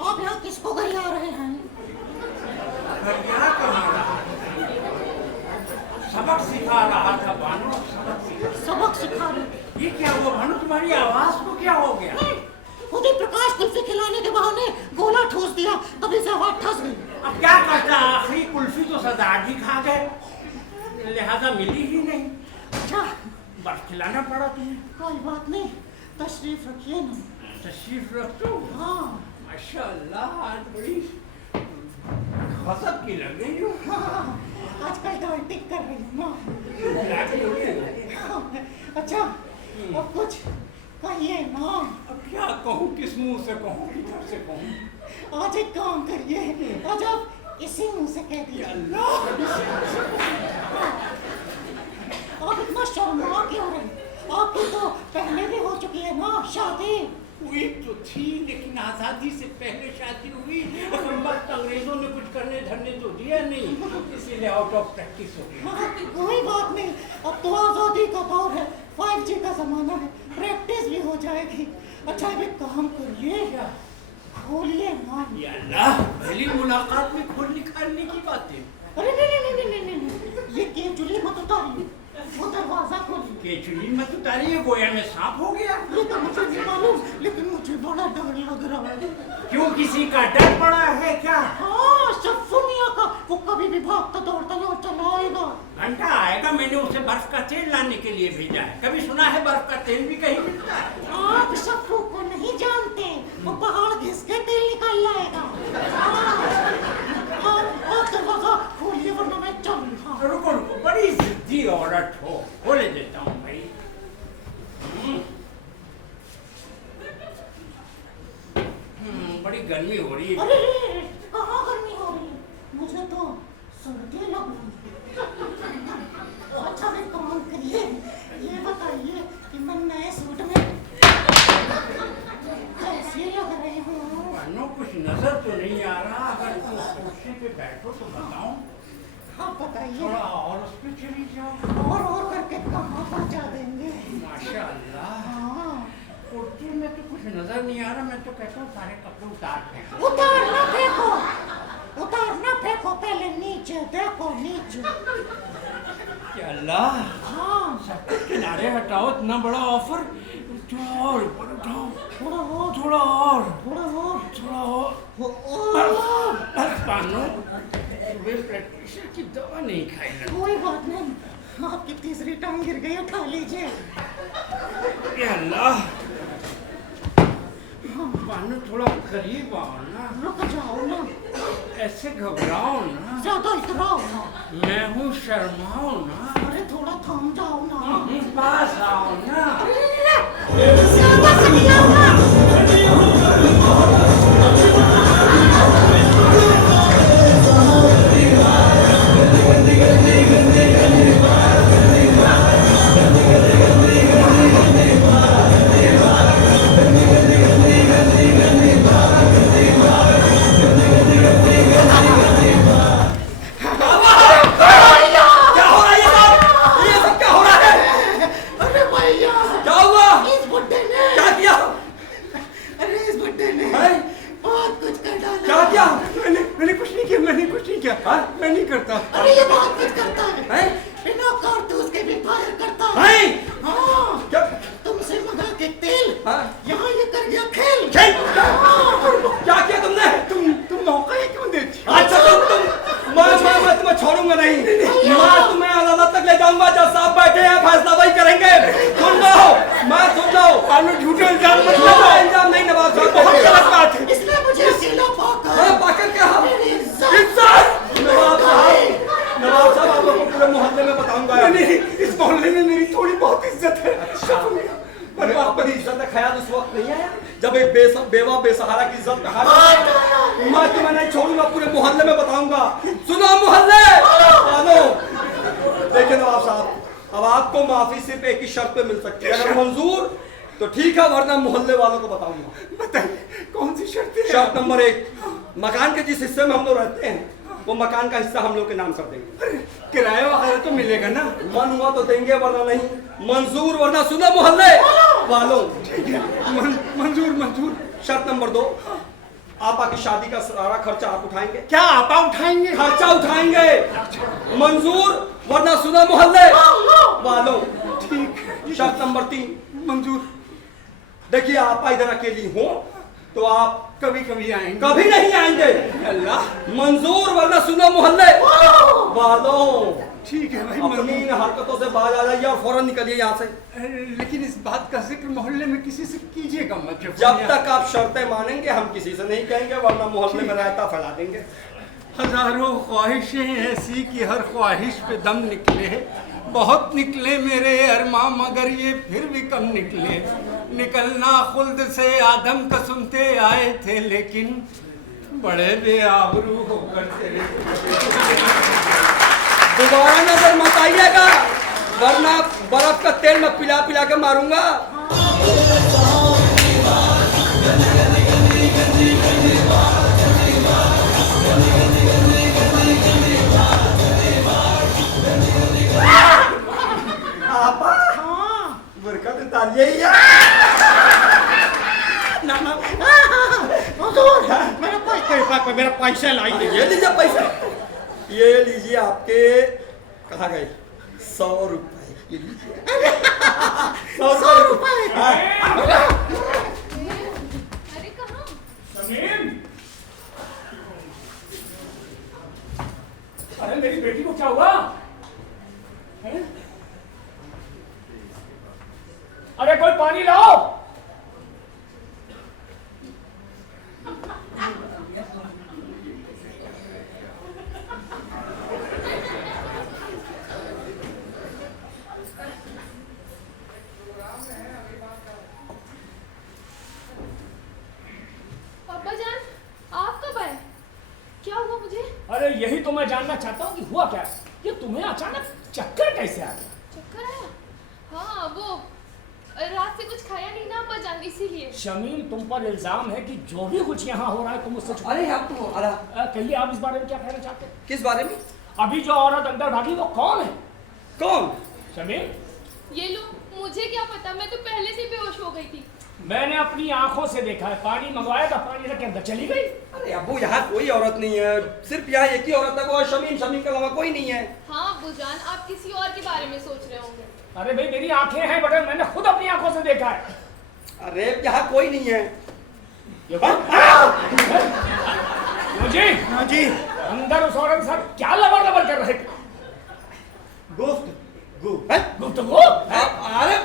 आप यहाँ किसको गरिया रहे हैं? क्या कहा रहा? सबक सिखा रहा था भानु, सबक सिखा रहे। ये क्या हुआ भानु, तुम्हारी आवाज को क्या हो गया? उदय प्रकाश कुल्फी खिलाने के बहाने गोला ठोस दिया, तभी से आवाज ठस गई। अब क्या करता, आखिरी कुल्फी तो सरदार जी खा गए, लिहाजा मिली ही नहीं। अच्छा बर्फ खिलाना पड़ा तुम्हें। कोई बात नहीं, तशरीफ रखिए ना। तशरीफ रखो। हाँ माशाअल्लाह, आज बड़ी गजब की लग रही हो। हाँ, आजकल तो टिक कर रही हूँ ना। हाँ, अच्छा अब कुछ कहिए ना। अब क्या कहूँ, किस मुंह से कहूँ, किधर से कहूँ? आज एक काम करिए, आज आप इसी मुंह से कह दिए। आप इतना शर्मा क्यों रहे? आपकी तो पहले भी हो चुकी है ना शादी। हुई तो थी, लेकिन आजादी से पहले शादी हुई। वक्त अंग्रेजों ने कुछ करने धरने तो दिया नहीं, इसीलिए आउट ऑफ प्रैक्टिस हो गई। हाँ, कोई बात नहीं, अब तो आजादी का दौर है, 5G का जमाना है, प्रैक्टिस भी हो जाएगी। अच्छा एक काम करिए, खोलिए ना। या अल्लाह, पहली मुलाकात में खोल निकालने की बातें। अरे नहीं, ये केचुली मत उतारिए, वो दरवाजा खोलिए। केचुली मत उतारिए, गोया में सांप हो गया। ये तो मुझे नहीं मालूम, लेकिन मुझे बड़ा डर लग रहा है। क्यों, किसी का डर पड़ा है क्या? हाँ, शफ्फू मियां का, वो कभी भी भागता दौड़ता लौट चला आएगा। घंटा आएगा, मैंने उसे बर्फ का तेल लाने के लिए भेजा है। कभी सुना है बर्फ का तेल भी कहीं मिलता है? आप शफ्फू को नहीं जानते, वो पहाड़ घिस के तेल निकाल लाएगा। आप दरवाजा खोलिए वरना मैं चलूंगा। रुको रुको, बड़ी जिद्दी औरत हो, खोले देता हूँ भाई। बड़ी गर्मी हो रही है। अरे कहाँ गर्मी हो रही है? मुझे तो सर्दी लग रही है। अच्छा एक काम करिए, ये बताइए कि मैं नए सूट में कैसे लग रही हूँ? मानो कुछ नजर तो नहीं आ रहा, अगर तुम कुर्सी पे बैठो तो बताओ। हाँ बताइए। थोड़ा और उस पे चली जाओ। और करके कहाँ पहुँचा देंगे? माशाअल्लाह। हाँ, कुर्सी में तो कुछ नजर नहीं आ रहा, मैं तो कहता हूँ सारे कपड़े उतार फेंको। उतारना फेंको, उतारना फेंको, पहले नीचे देखो, नीचे। क्या अल्लाह, हाँ, सब कुछ किनारे हटाओ, इतना बड़ा ऑफर। थोड़ा और ऊपर उठाओ, थोड़ा और, थोड़ा और, थोड़ा और, थोड़ा और। बस पानो, सुबह प्रैक्टिस की दवा नहीं खाई ना। कोई बात नहीं, आपकी तीसरी टांग गिर गई, उठा लीजिए। या अल्लाह, पानो थोड़ा करीब आओ ना। रुक जाओ ना, ऐसे घबराओ ना, ज्यादा इतराओ ना। मैं हूँ, शर्माओ ना। अरे थोड़ा थम जाओ ना। पास आओ ना। ज्यादा सटियाओ ना। मैं नहीं करता। अरे ये बहुत कुछ करता है, बिना कारतूस के भी फायर करता है। हाँ, तुमसे मंगा के तेल, यहाँ ये कर गया खेल। क्या किया तुमने? तुम मौका ही क्यों देती? अच्छा मैं तुम्हें छोड़ूंगा नहीं। मैं तुम्हें अदालत तक ले जाऊंगा, जज साहब बैठे हैं, फैसला वही करेंगे। सुन लो, झूठे इल्जाम मत लगाओ। इल्जाम नहीं नवाब साहब, बहुत गलत बात है। इसने मुझे अकेला पाकर, हाँ, पाकर क्या? इज्जत। नवाब साहब आप लोगों को पूरे मोहल्ले में बताऊंगा। नहीं, इस मोहल्ले में मेरी थोड़ी बहुत इज्जत है। पर आपकी इज्जत का ख्याल उस वक्त नहीं आया जब एक बेवा बेसहारा की इज्जत का हाल। मैं तुम्हें नहीं छोड़ूंगा, पूरे मोहल्ले में बताऊंगा। सुनो मोहल्ले वालों, देखिए नवाब साहब, अब आपको माफी सिर्फ एक ही शर्त पे मिल सकती है, अगर मंजूर तो ठीक है, वरना मोहल्ले वालों को बताऊंगा। बताइए कौन सी शर्त है? शर्त नंबर 1, मकान के जिस हिस्से में हम लोग रहते हैं वो मकान का हिस्सा हम लोग के नाम कर देंगे। किराया वगैरह तो मिलेगा ना? मन हुआ तो देंगे, वरना नहीं। मंजूर, वरना सुनो मोहल्ले वालों ठीक है, मंजूर मंजूर। शर्त नंबर 2, आपा की शादी का सारा खर्चा आप उठाएंगे। क्या आपा उठाएंगे? खर्चा उठाएंगे। मंजूर, वरना सुना मोहल्ले वालों। ठीक। शर्त नंबर 3, मंजूर। देखिए आपा इधर अकेली हो तो आप कभी कभी आएंगे। कभी नहीं आएंगे। अल्लाह। मंजूर, वरना सुनो मोहल्ले वालों। ठीक है भाई, अपनी इन हरकतों से बाज आ जाइए और फौरन निकलिए यहाँ से। लेकिन इस बात का जिक्र मोहल्ले में किसी से कीजिएगा मत। जब तक आप शर्तें मानेंगे हम किसी से नहीं कहेंगे, वरना मोहल्ले में रायता फैला देंगे। हजारों ख्वाहिशें ऐसी कि हर ख्वाहिश पे दम निकले, बहुत निकले मेरे अरमां मगर ये फिर भी कम निकले। निकलना खुल्द से आदम का सुनते आए थे, लेकिन बड़े बेआबरू होकर चले। दोबारा नजर मत आइएगा, वरना बर्फ का तेल मैं पिला पिला के मारूंगा। आपा बरकत उतारिए मेरा पैसा लाई। ये लीजिए पैसा, ये लीजिए आपके, कहाँ गए 100 रुपए, ये लीजिए 100 रुपए। अरे कहाँ? समीम, अरे मेरी बेटी को क्या हुआ? है? अरे कोई पानी लाओ। पापा जान, आप कब आए? क्या हुआ मुझे? अरे यही तो मैं जानना चाहता हूँ कि हुआ क्या? ये तुम्हें अचानक चक्कर कैसे आ गया? चक्कर आया? हाँ, वो रात से कुछ खाया नहीं ना पापा जान, इसीलिए। शमीम, तुम पर इल्जाम है कि जो भी कुछ यहाँ हो रहा है तुम उससे छुपा। अरे आप तो कहिए, आप इस बारे में क्या कहना चाहते हैं? किस बारे में? अभी जो औरत अंदर भागी वो कौन है? कौन? शमीम, ये लो, मुझे क्या पता, मैं तो पहले से बेहोश हो गई थी। मैंने अपनी आंखों से देखा है, पानी मंगवाया था, पानी रख के अंदर चली गई। अरे अबू यहाँ कोई औरत नहीं है, सिर्फ यहाँ एक ही औरत है, वो शमीम। शमीम के अलावा कोई नहीं है। हाँ अब्बू जान, आप किसी और के बारे में सोच रहे होंगे। अरे भाई, मेरी आंखें हैं बड़े, मैंने खुद अपनी आंखों से देखा है। अरे यहाँ कोई नहीं है। ये मुझे जी अंदर उस औरत के साथ क्या लबर लबर कर रहे थे? गुफ्तगू? अरे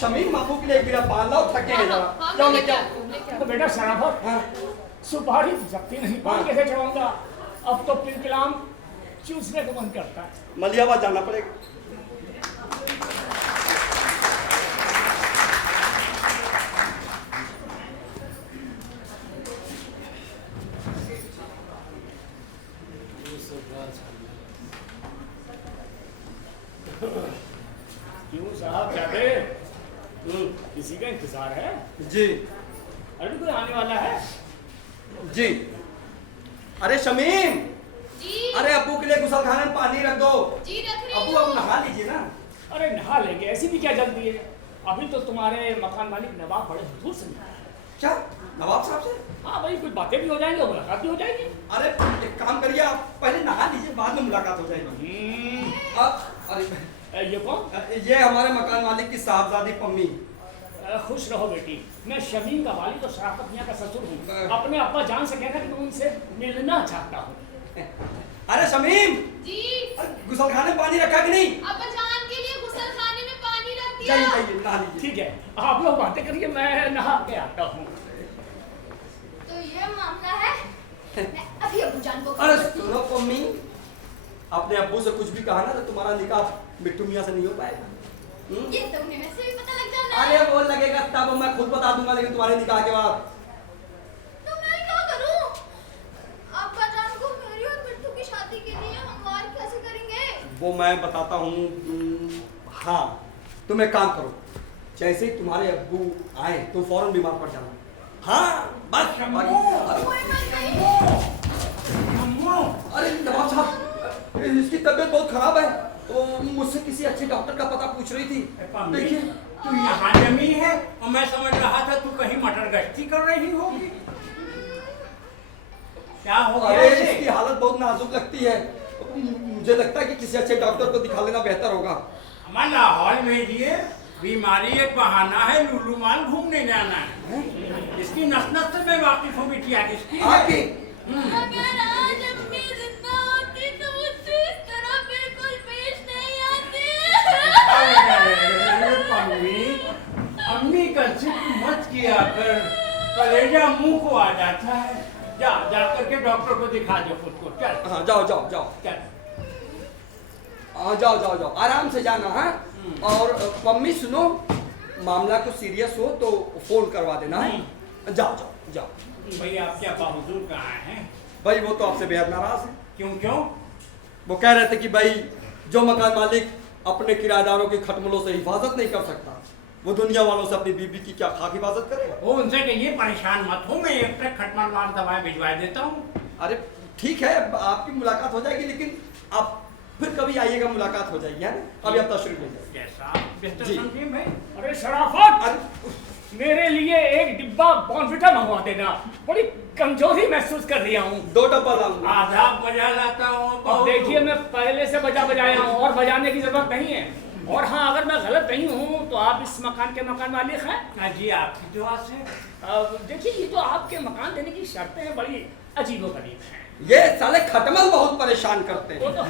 शमीम माफू के लिए गिरा पाल लाओ, थके हैं जरा। हाँ, जाओ मैं लेके आओ। लेके आओ। तो बेटा शराफत, सुपारी जब्ती नहीं, पान कैसे चढ़ाऊंगा? अब तो पिलपिलाम चूसने को मन करता है। मलियाबाद जाना पड़ेगा। क्यों साहब, जाते किसी का इंतजार है? जी अरे कोई आने वाला है? जी। अरे शमीम, जी अरे अब्बू के लिए गुसलखाने में पानी रख दो। जी रख रही अब्बू हूँ। अब नहा लीजिए ना। अरे नहा लेंगे, ऐसी भी क्या जल्दी है? अभी तो तुम्हारे मकान मालिक नवाब बड़े हजूर से मिले। क्या नवाब साहब से? हाँ भाई, कुछ बातें भी हो जाएंगी और मुलाकात भी हो जाएगी। अरे एक काम करिए, आप पहले नहा लीजिए, बाद में मुलाकात हो जाएगी। अरे ये कौन? ये हमारे मकान मालिक की साहबजादी पम्मी। खुश रहो बेटी, मैं शमीम का वालिद और शराफत मियां का ससुर हूँ। अपने अब्बा जान से कहना कि मैं उनसे मिलना चाहता हूँ। अरे शमीम, जी गुसलखाने में पानी रखा कि नहीं? अब्बा जान के लिए गुसलखाने में पानी रख दिया। जाइए जाइए नहा लीजिए। ठीक है, आप लोग बातें करिए, मैं नहा के आता हूँ। तो ये मामला है, मैं अभी अब्बू जान को अरे सुनो पम्मी, अपने अब्बू से कुछ भी कहा ना तो तुम्हारा निकाह बिट्टू मियां से नहीं हो पाएगा। ये तो उन्हें वैसे भी पता लग जाना अरे है। वो लगेगा तब मैं खुद बता दूंगा, लेकिन तुम्हारे निकाह के बाद। तो मैं क्या करूं? अब्बा जान को मेरी और बिट्टू की शादी के लिए हमवार कैसे करेंगे? वो मैं बताता हूँ। हाँ, तुम एक काम करो, जैसे ही तुम्हारे अब्बू आए तुम फौरन बीमार पड़ जाना। हाँ बस। अरे नवाब साहब, इसकी तबीयत बहुत खराब है, तो मुझसे किसी अच्छे डॉक्टर का पता पूछ रही थी। देखिए तू यहाँ जमी है और मैं समझ रहा था तू कहीं मटर गश्ती कर रही होगी। क्या हो गया अरे इसे? इसकी हालत बहुत नाजुक लगती है, मुझे लगता है कि किसी अच्छे डॉक्टर को दिखा लेना बेहतर होगा। हमारे लाहौर भेजिए, बीमारी एक बहाना है, लुलू माल घूमने जाना है। इसकी नस नस से मैं वाकिफ हूँ बिटिया किसकी है। आपकी अगर आज अम्मी जिंदा होती तो मुझसे इस तरह बिल्कुल पेश नहीं अम्मी अम्मी का जिक्र मत किया कर, कलेजा मुंह को आ जाता है। जा जा करके डॉक्टर को दिखा दो खुद को। चल हाँ जाओ जाओ जाओ चल। हाँ जाओ जाओ जाओ, आराम से जाना है। और मम्मी सुनो, मामला कुछ सीरियस हो तो फोन करवा देना है। जाओ जाओ जाओ। भाई आपके अब्बा हुजूर कहाँ हैं? भाई वो तो आपसे बेहद नाराज है। क्यों क्यों? वो कह रहे थे कि भाई जो मकान मालिक अपने किराएदारों की खटमलों से हिफाजत नहीं कर सकता, वो दुनिया वालों से अपनी बीबी की क्या खाक हिफाजत करे। वो उनसे कहिए परेशान मत हो, मैं एक ट्रक खटमलवार दवाएं भिजवा देता हूँ। अरे ठीक है, आपकी मुलाकात हो जाएगी, लेकिन आप फिर कभी आइएगा, मुलाकात हो जाएगी है ना। अभी आप तशरीफ ले जाइए। जैसा बेहतर जी। समझिए भाई। अरे शराफत, अरे मेरे लिए एक डिब्बा बॉर्नविटा मंगवा देना, बड़ी कमजोरी महसूस कर रहा हूँ। 2 डब्बा लाऊंगा। आधा बजा लाता हूँ। अब देखिए मैं पहले से बजाया हूँ और बजाने की जरूरत नहीं है। और हाँ, अगर मैं गलत नहीं हूँ तो आप इस मकान के मकान मालिक हैं। जी आपकी दुआ से। अब देखिए, ये जो आपके मकान देने की शर्तें हैं बड़ी अजीबोगरीब हैं। ये साले खटमल बहुत परेशान करते वो हैं। तो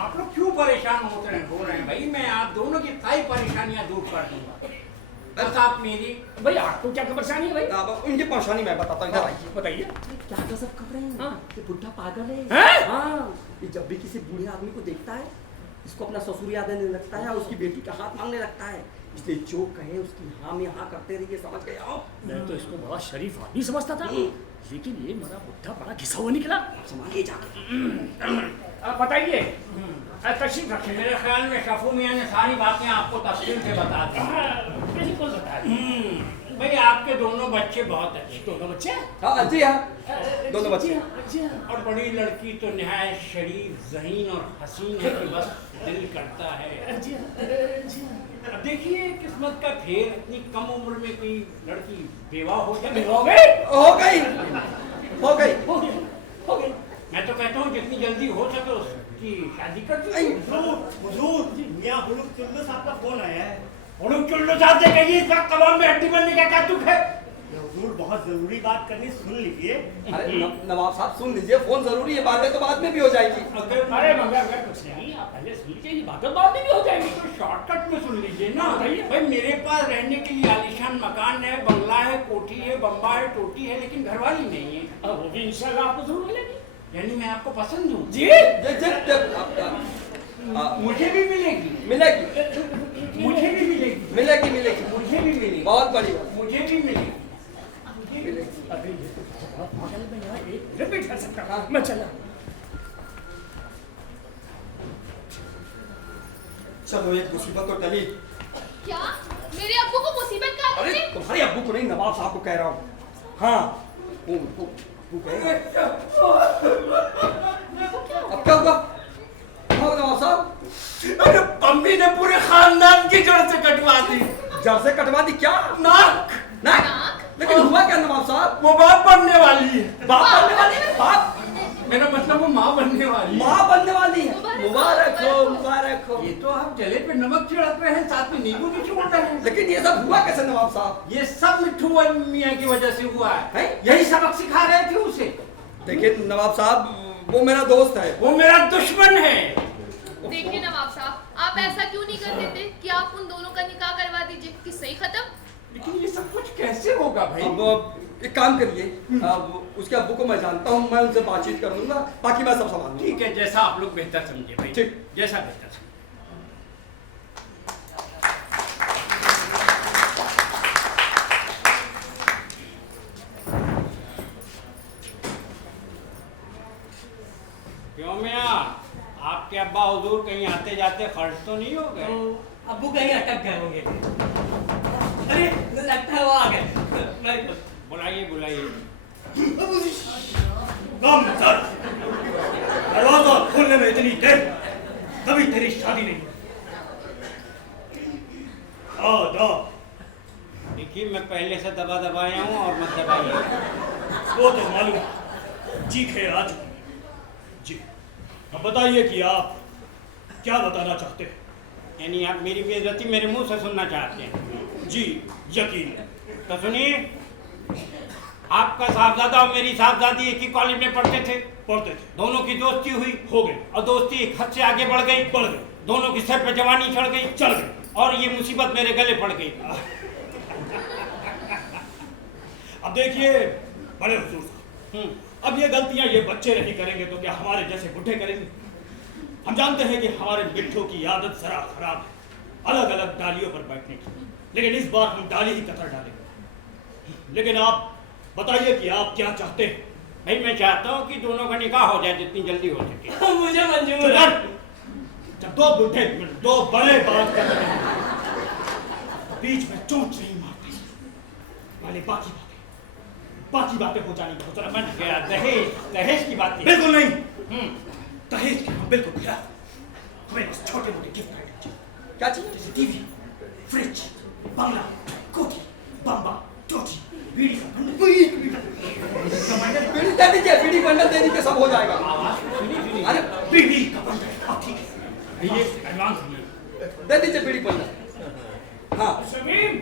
आप लोग क्यों परेशान हो रहे हैं भाई? मैं आप दोनों की सारी परेशानियां दूर कर दूंगा। बस आप मेरी। भाई आपको क्या परेशानी है भाई? अब उनकी परेशानी मैं बताता हूँ, इधर आइए। बताइए। क्या गजब खबरें हैं। हाँ। ये बुढ़ा पागल है। हैं? हाँ, ये जब भी किसी बूढ़े आदमी को देखता है, इसको अपना ससुर याद आने लगता है और उसकी बेटी का हाथ मांगने लगता है। इसलिए जो कहे उसकी हाँ में हाँ करते रहिए, समझ गए आप? मैं तो इसको बड़ा शरीफ आदमी समझता था, लेकिन ये मेरा बुढ़ा बड़ा घिसा हुआ निकला। संभालिए जाके। बताइए, तशरीफ रखिए। मेरे ख्याल में शफू मियाँ ने सारी बातें आपको तफसील से बता दी। बिल्कुल बताइए। भाई आपके दोनों बच्चे बहुत अच्छे। दोनों बच्चे? हाँ जी हाँ, दोनों बच्चे। और बड़ी लड़की तो निहायत शरीफ, ज़हीन और हसीन है कि बस दिल करता है। अब देखिए किस्मत का खेल, इतनी कम उम्र में कोई लड़की बेवा हो जाए। हो गई। मैं तो कहता हूँ जितनी जल्दी हो सके उसकी शादी कर दो। हुजूर मियां हुलूक चुल्लू साहब का फोन आया है। हुलूक चुल्लू साहब से कहिए इस वक्त कबाब में हड्डी बनने का क्या दुख है? हुजूर बहुत जरूरी बात करनी, सुन लीजिए। अरे नवाब साहब सुन लीजिए, फोन जरूरी है, बातें तो बाद में भी हो जाएगी। अरे मगर कुछ नहीं, आप पहले सुन लीजिए, ये बातें बाद में भी हो जाएंगी। तो शॉर्टकट में सुन लीजिए ना। भाई मेरे पास रहने के लिए आलीशान मकान है, बंगला है, कोठी है, बम्बा है, टोटी है, लेकिन घरवाली नहीं है। अब वो भी इंशाल्लाह आपको जरूर मिलेगी। यानी मैं आपको पसंद हूँ? जी मुझे भी मिलेगी। मिलेगी मुझे भी मिलेगी। मिलेगी मिलेगी मुझे भी मिलेगी। बहुत बढ़िया। मुझे भी मिलेगी। अरे ये तो बड़ा पागल है, मैं यहाँ एक मिनट भी ठहर सकता। मैं चला। चलो एक मुसीबत तो टली। क्या मेरे अब्बू को मुसीबत का अरे तुम्हारे अब्बू को नहीं, नवाब साहब को कह रहा हूँ। हाँ वो कह अब क्या हुआ? नवाब साहब, अरे मम्मी ने पूरे खानदान की जड़ से कटवा दी। जड़ से कटवा दी? क्या नाक। नाक? लेकिन हुआ क्या नवाब साहब? वो बाप बनने वाली है। बाप बनने वाली है? बाप? मेरा मतलब वो माँ बनने वाली है। माँ बनने वाली है? मुबारक हो, मुबारक हो। ये तो आप जले पे नमक छिड़क रहे हैं, साथ में नींबू भी छोड़ रहे हैं। लेकिन ये सब हुआ कैसे नवाब साहब? ये सब मिट्ठू मियाँ की वजह से हुआ है। हैं? यही सबक सिखा रहे थे उसे। देखिए नवाब साहब, वो मेरा दोस्त है। वो मेरा दुश्मन है। देखिए नवाब साहब, आप ऐसा क्यों नहीं कर देते कि आप उन दोनों का निकाह करवा दीजिए, कि सही खत्म। लेकिन ये सब कुछ कैसे होगा भाई? अब एक काम करिए, उसके अब्बू को मैं जानता हूँ, मैं उनसे बातचीत कर लूंगा, बाकी मैं सब संभाल लूंगा। ठीक है, जैसा आप लोग बेहतर समझे भाई। ठीक, जैसा बेहतर समझे। क्यों मियाँ, आपके अब्बा हुजूर कहीं आते जाते खर्च तो नहीं हो गए? अब्बू कहीं अटक गए होंगे। अरे लगता है वो आ गए। बुलाइए बुलाइए। कम सर, दरवाजा खोलने में इतनी देर, कभी तेरी शादी नहीं। देखिए मैं पहले से दबा दबाया हूँ और मत दबाइए। वो तो मालूम जी खैर आ चुकी है। जी अब बताइए कि आप क्या बताना चाहते हैं? यानी आप मेरी बेइज्जती मेरे मुंह से सुनना चाहते हैं? जी यकीन है। तो सुनिए, आपका साहबजादा और मेरी साहबजादी एक ही कॉलेज में पढ़ते थे। दोनों की दोस्ती हुई, हो गई, और दोस्ती एक हद से आगे बढ़ गई। दोनों की सर पे जवानी चढ़ गई, चढ़ गई, और ये मुसीबत मेरे गले पड़ गई। अब देखिए बड़े हुजूर साहब, अब ये गलतियां ये बच्चे नहीं करेंगे तो क्या हमारे जैसे बुढ़े करेंगे? हम जानते हैं कि हमारे मिट्ठू की आदत जरा खराब है, अलग अलग डालियों पर बैठने की, लेकिन इस बार हम डाली ही कतर डालेंगे। लेकिन आप बताइए कि आप क्या चाहते हैं? भाई मैं चाहता हूँ कि दोनों का निकाह हो जाए जितनी जल्दी हो सके। मुझे मंजूर है। जब दो बुढ़े दो बड़े बात कर रहे हैं, बीच में चोट नहीं मारते, वाले बाकी बातें हो जानी बहुत जरा मन गया। दहेज की बात बिल्कुल नहीं, दहेज के हम बिल्कुल खिलाफ। हमें बस छोटे मोटे गिफ्ट आइटम चाहिए। क्या चाहिए? जैसे टीवी, फ्रिज, बंगला, कोठी, बम्बा, चोटी, बीड़ी का बंडल, बीड़ी दे दीजिए, बीड़ी बंडल दे दीजिए, सब हो जाएगा। अरे बीड़ी का बंडल, अब ठीक है, ये एडवांस दे दीजिए बीड़ी बंडल। हाँ शमीम,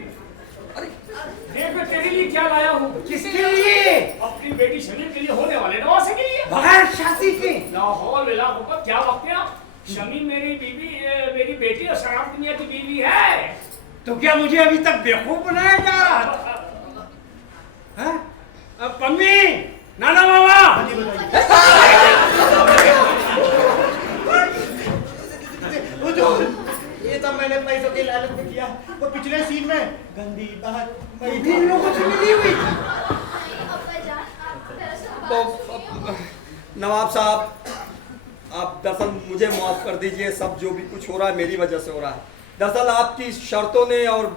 अरे देख मैं तेरे लिए क्या लाया हूँ। किसके लिए? अपनी बेटी शमीम के लिए, होने वाले नवासे के लिए। बगैर शादी के? लाहौल विलाप का क्या वाकया? शमीम मेरी बीवी, मेरी बेटी और शराब दुनिया की बीवी है। तो क्या मुझे अभी तक बेवकूफ बनाया जा रहा? पम्मी, नाना मामा, ये सब मैंने पैसों के लालच में किया। वो पिछले सीन में गंदी बात भी लोगों से मिली हुई। तो नवाब साहब, आप दरअसल मुझे माफ़ कर दीजिए, सब जो भी कुछ हो रहा है मेरी वजह से हो रहा है। दरअसल आपकी शर्तों ने और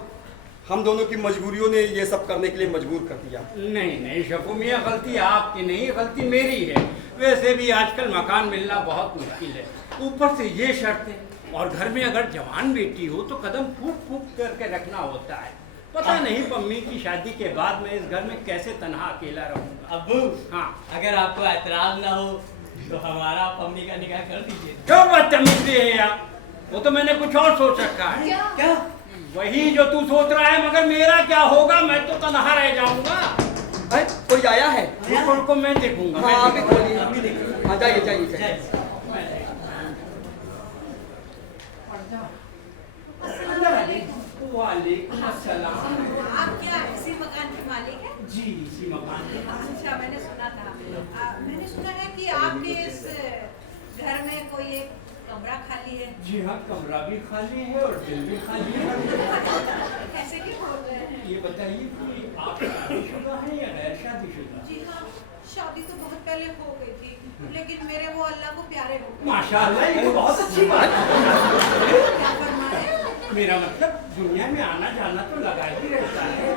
हम दोनों की मजबूरियों ने ये सब करने के लिए मजबूर कर दिया। नहीं शफू मियाँ, गलती आपकी नहीं, गलती मेरी है। वैसे भी आजकल मकान मिलना बहुत मुश्किल है, ऊपर से ये शर्तें, और घर में अगर जवान बेटी हो तो कदम फूक करके रखना होता है। पता नहीं पम्मी की शादी के बाद मैं इस घर में कैसे तनहा अकेला रहूँगा। अब्बू, हाँ, अगर आपको एतराज ना हो तो हमारा पम्मी का निकाह कर दीजिए। क्या बदतमीजी है यार, वो तो मैंने कुछ और सोच रखा है। क्या? वही जो तू सोच रहा है, मगर मेरा क्या होगा? मैं तो तनहा रह जाऊंगा। अरे कोई आया है? को मैं देखूंगा। हाँ आप ही खोलिए, आप ही देखिए। हाँ जाइए। वालेकुम अस्सलाम। आप क्या इसी मकान के मालिक हैं? जी इसी मकान के। अच्छा, मैंने सुना था। मैंने सुना है कि आपके इस घर में कोई एक कमरा खाली है। जी हाँ, कमरा भी खाली है और दिल भी खाली है। कैसे क्यों बोल रहे हैं? ये बताइए कि आप शादीशुदा हैं या गैर शादीशुदा? जी हाँ, शादी तो बहुत पहले हो गई थी, लेकिन मेरे वो अल्लाह को प्यारे हो गए। माशाअल्लाह, ये तो बहुत अच्छी बात क्या फरमाए? मेरा मतलब दुनिया में आना जाना तो लगा ही रहता है।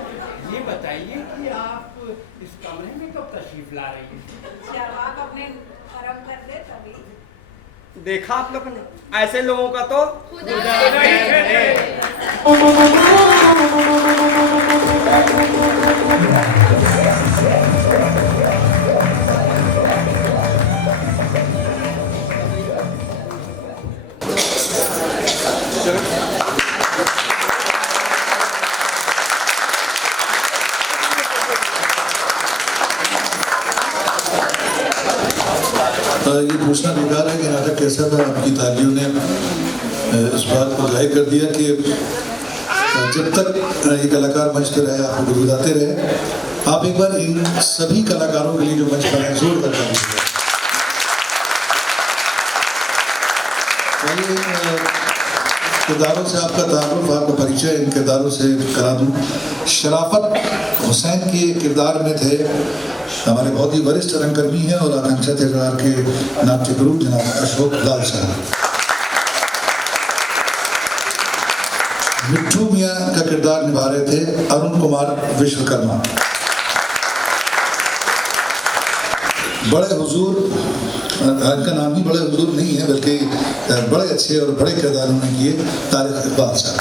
ये बताइए कि आप इस कमरे में कब तशरीफ ला रही हैं? जब आप अपने कर्म कर दे तभी। देखा आप लोगों ने, ऐसे लोगों का तो ये पूछना बेकार है कि नाटक कैसा था। आपकी तालियों ने इस बात को जाहिर कर दिया कि जब तक ये कलाकार मंच पर रहे, आपको गुदगुदाते रहे। आप एक बार इन सभी कलाकारों के लिए जो मंच पर है जोर कर किरदारों से आपका ताल्लुक़, आपका परिचय इन किरदारों से करा दूँ। शराफत हुसैन के किरदार में थे हमारे बहुत ही वरिष्ठ रंगकर्मी हैं और आकांक्षा किरदार के नाट्य गुरु जनाब अशोक लाल साहब। मिट्ठू मियाँ का किरदार निभा रहे थे अरुण कुमार विश्वकर्मा। बड़े हुजूर, इनका नाम ही बड़े हुजूर नहीं है बल्कि बड़े अच्छे और बड़े किरदार उन्होंने किए, तारिक इकबाल साहब।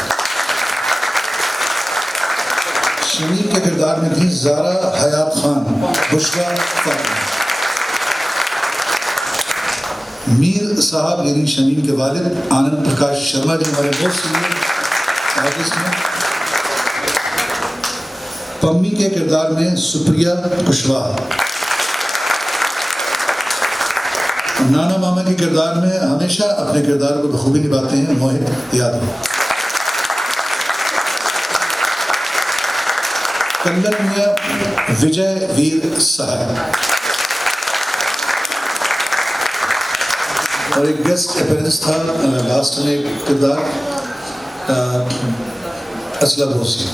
शमीर के किरदार में थी ज़ारा हयात खान, बुशरा फातिमा। मीर साहब यानी शमीर के वालिद आनंद प्रकाश शर्मा जी हमारे बहुत सीनियर आर्टिस्ट हैं। पम्मी के किरदार में सुप्रिया कुशवाहा। नाना मामा के किरदार में हमेशा अपने किरदार को बखूबी निभाते हैं मोहित यादव। कल्लन मियां विजय वीर साहब और एक गेस्ट अपीयरेंस था लास्ट में एक किरदार असलम होसी।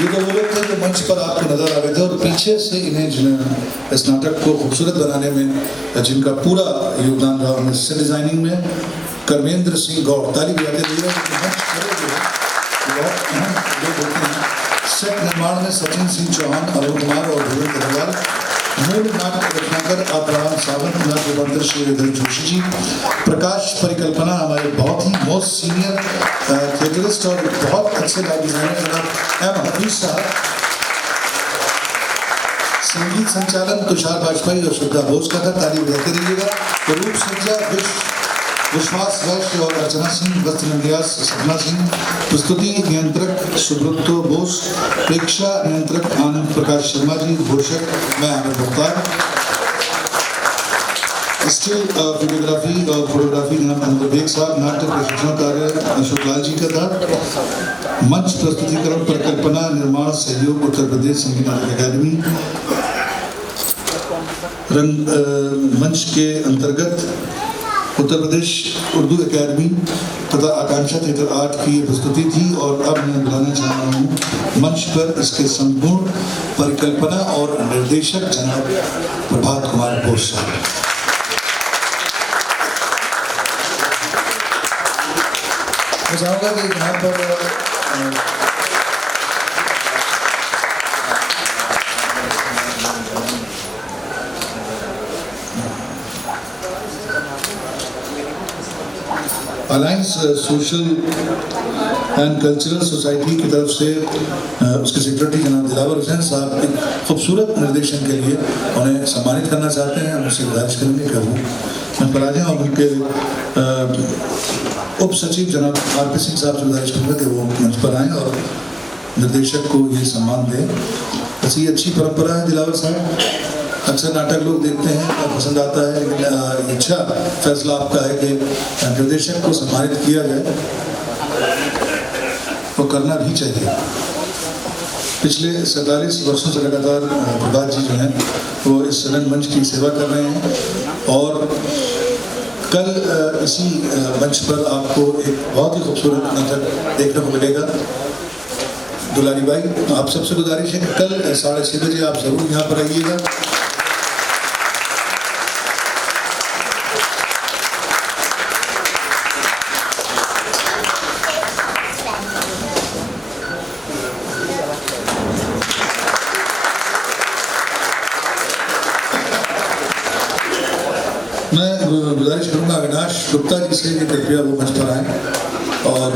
ये तो वो लोग थे जो मंच पर आपको नजर आ रहे थे और पीछे से इन्हें जिन्हें इस नाटक को खूबसूरत बनाने में जिनका पूरा योगदान रहा उनमें सेट डिजाइनिंग में कर्मेंद्र सिंह गौड़। ताली बजाते हुए मंच खड़े जो है बहुत अहम लोग होते हैं। सेट निर्माण में सचिन सिंह चौहान, अरुण कुमार और धीरेन्द्र अग्रवाल। मूल नाटक रचनाकर अब्राहम सावंत, नाट्य श्रीधर जोशी जी। प्रकाश परिकल्पना हमारे बहुत ही मोस्ट सीनियर थिएटरिस्ट और बहुत अच्छे लाइव डिजाइनर जनाब एम हफीज साहब। संगीत संचालन तुषार वाजपेयी और श्रद्धा बोस का था। ताली बजाते रहिएगा। रूप सज्जा विश्वास वैश्य और अर्चना सिंह। वस्त्र निन्यास सपना सिंह। प्रस्तुति नियंत्रक सुब्रतो बोस। प्रेक्षा नियंत्रक आनंद प्रकाश शर्मा जी। घोषक मैं आनंद मुख्तार। स्टिल वीडियोग्राफी और फोटोग्राफी जनाब अनवर बेग साहब। नाटक प्रशिक्षण कार्य अशोक लाल जी का था। मंच प्रस्तुतिकरण परिकल्पना निर्माण सहयोग उत्तर प्रदेश संगीत नाटक अकादमी। रंग मंच के अंतर्गत उत्तर प्रदेश उर्दू एकेडमी तथा आकांक्षा थिएटर आर्ट की प्रस्तुति थी। और अब मैं बुलाना चाह रहा हूँ मंच पर इसके संपूर्ण परिकल्पना और निर्देशक जनाब प्रभात कुमार बोस साहब। मैं चाहूँगा कि यहाँ पर alliance social and cultural society की तरफ से उसके सेक्रेटरी जनाब दिलावर हुसैन साहब एक खूबसूरत निर्देशन के लिए उन्हें सम्मानित करना चाहते हैं। हम उससे गुजारिश करेंगे कि वो मंच पर आ जाएं और उनके उप सचिव जनाब आर.पी. सिंह साहब से गुजारिश करूँगा कि वो मंच पर आएँ और निर्देशक को ये सम्मान दें। ऐसी अच्छी परंपरा है दिलावर साहब। अक्सर नाटक लोग देखते हैं और पसंद आता है, लेकिन अच्छा फैसला आपका है कि निर्देशक को सम्मानित किया जाए। वो करना भी चाहिए। पिछले 47 वर्षों से लगातार प्रभात जी जो हैं वो इस रंगमंच की सेवा कर रहे हैं और कल इसी मंच पर आपको एक बहुत ही खूबसूरत नाटक देखने को मिलेगा। दुलारी बाई, आप सबसे गुजारिश है कि कल 6:30 बजे आप जरूर यहाँ पर आइएगा। मैं गुजारिश करूँगा अविनाश गुप्ता जी से कि कृपया वो मंच पर आए और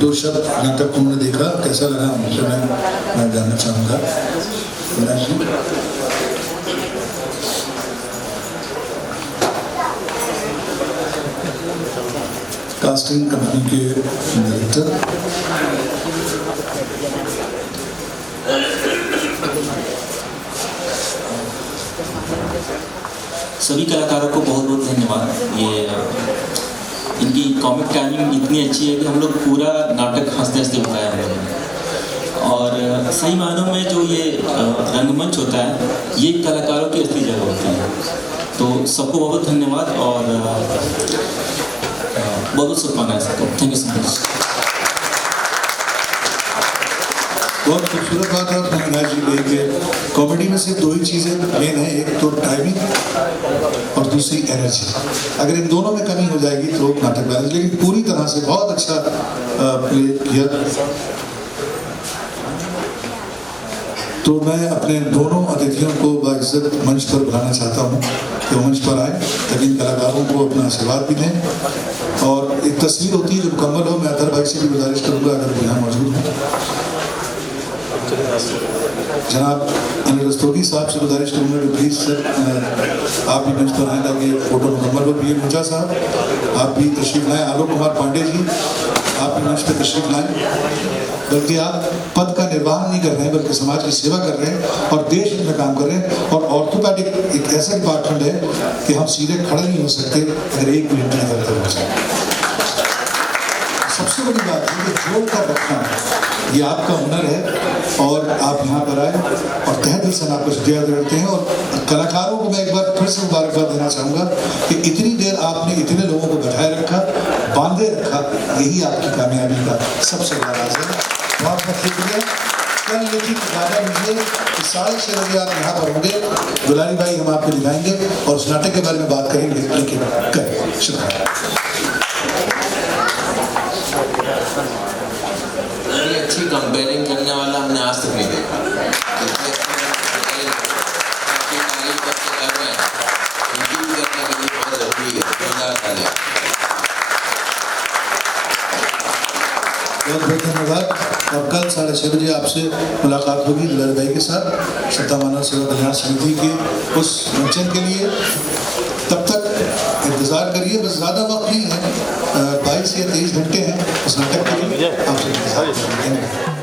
2 शब्द नाटक को उन्होंने देखा कैसा लगा मुझे मैं जानना चाहूँगा। अविनाश जी। कास्टिंग कंपनी के डायरेक्टर सभी कलाकारों को बहुत बहुत धन्यवाद। ये इनकी कॉमिक टाइमिंग इतनी अच्छी है कि हम लोग पूरा नाटक हंसते हंसते बताया हम लोगों। और सही मायनों में जो ये रंगमंच होता है ये कलाकारों की असली जगह होती है। तो सबको बहुत धन्यवाद और बहुत बहुत शुभकामनाएं सबको। Thank you so much. बहुत खूबसूरत बात है अविनाश जी कही कि कॉमेडी में सिर्फ 2 ही चीज़ें मेन है, एक तो टाइमिंग और दूसरी एनर्जी। अगर इन दोनों में कमी हो जाएगी तो नाटक बैलेंस, लेकिन पूरी तरह से बहुत अच्छा प्ले किया। तो मैं अपने दोनों अतिथियों को बाइज्जत मंच पर बुलाना चाहता हूँ कि वो मंच पर आए ताकि इन कलाकारों को अपना आशीर्वाद भी दें। और एक तस्वीर होती है जो मुकम्मल हो, मैं अतर भाई से भी गुजारिश करूँगा अगर वो यहाँ मौजूद हैं। जनाब अनिल रस्तोगी साहब से गुजारिश करूँगा कि प्लीज़ सर आप भी मंच पर आए ताकि फोटो मुकम्मल हो। पी एम ऊंचा साहब आप भी तशरीफ लाएँ। आलोक कुमार पांडे जी आप भी मंच पर तशरीफ लाएँ। बल्कि आप पद का निर्वाह नहीं कर रहे हैं बल्कि समाज की सेवा कर रहे हैं और देश में काम कर रहे हैं। और ऑर्थोपेडिक एक ऐसा डिपार्टमेंट है कि हम सीधे खड़े नहीं हो सकते अगर एक मिनट नहीं करते हो जाए। सबसे बड़ी बात है कि जोड़ कर रखना ये आपका हुनर है और आप यहाँ पर आए और तहे दिल से आपको शुक्रिया करते हैं। और कलाकारों को मैं एक बार फिर से मुबारकबाद देना चाहूँगा कि इतनी देर आपने इतने लोगों को बैठाए रखा, बांधे रखा, यही आपकी कामयाबी का सबसे बड़ा राज है। बहुत बहुत शुक्रिया। कल लेकिन ज़्यादा मुझे 6:30 बजे आप यहाँ पर होंगे, दुलारी भाई हम आपको दिखाएंगे और उस नाटक के बारे में बात करेंगे। लेकिन करें शुक्रिया। इतनी अच्छी कंपेयरिंग करने वाला हमने आज तक नहीं देखा। इतनी तारीफ करते कर रहे हैं, इनकी भी करने के लिए बहुत जरूरी है। बहुत बहुत धन्यवाद। और कल 6:30 बजे आपसे मुलाकात होगी दुलारी भाई के साथ श्रद्धा मानव सेवा कल्याण समिति के उस मंचन के लिए। तब तक इंतज़ार करिए, बस ज़्यादा वक्त नहीं है, 22 या 23 घंटे हैं उस नाटक के लिए। आपसे इंतज़ार करेंगे।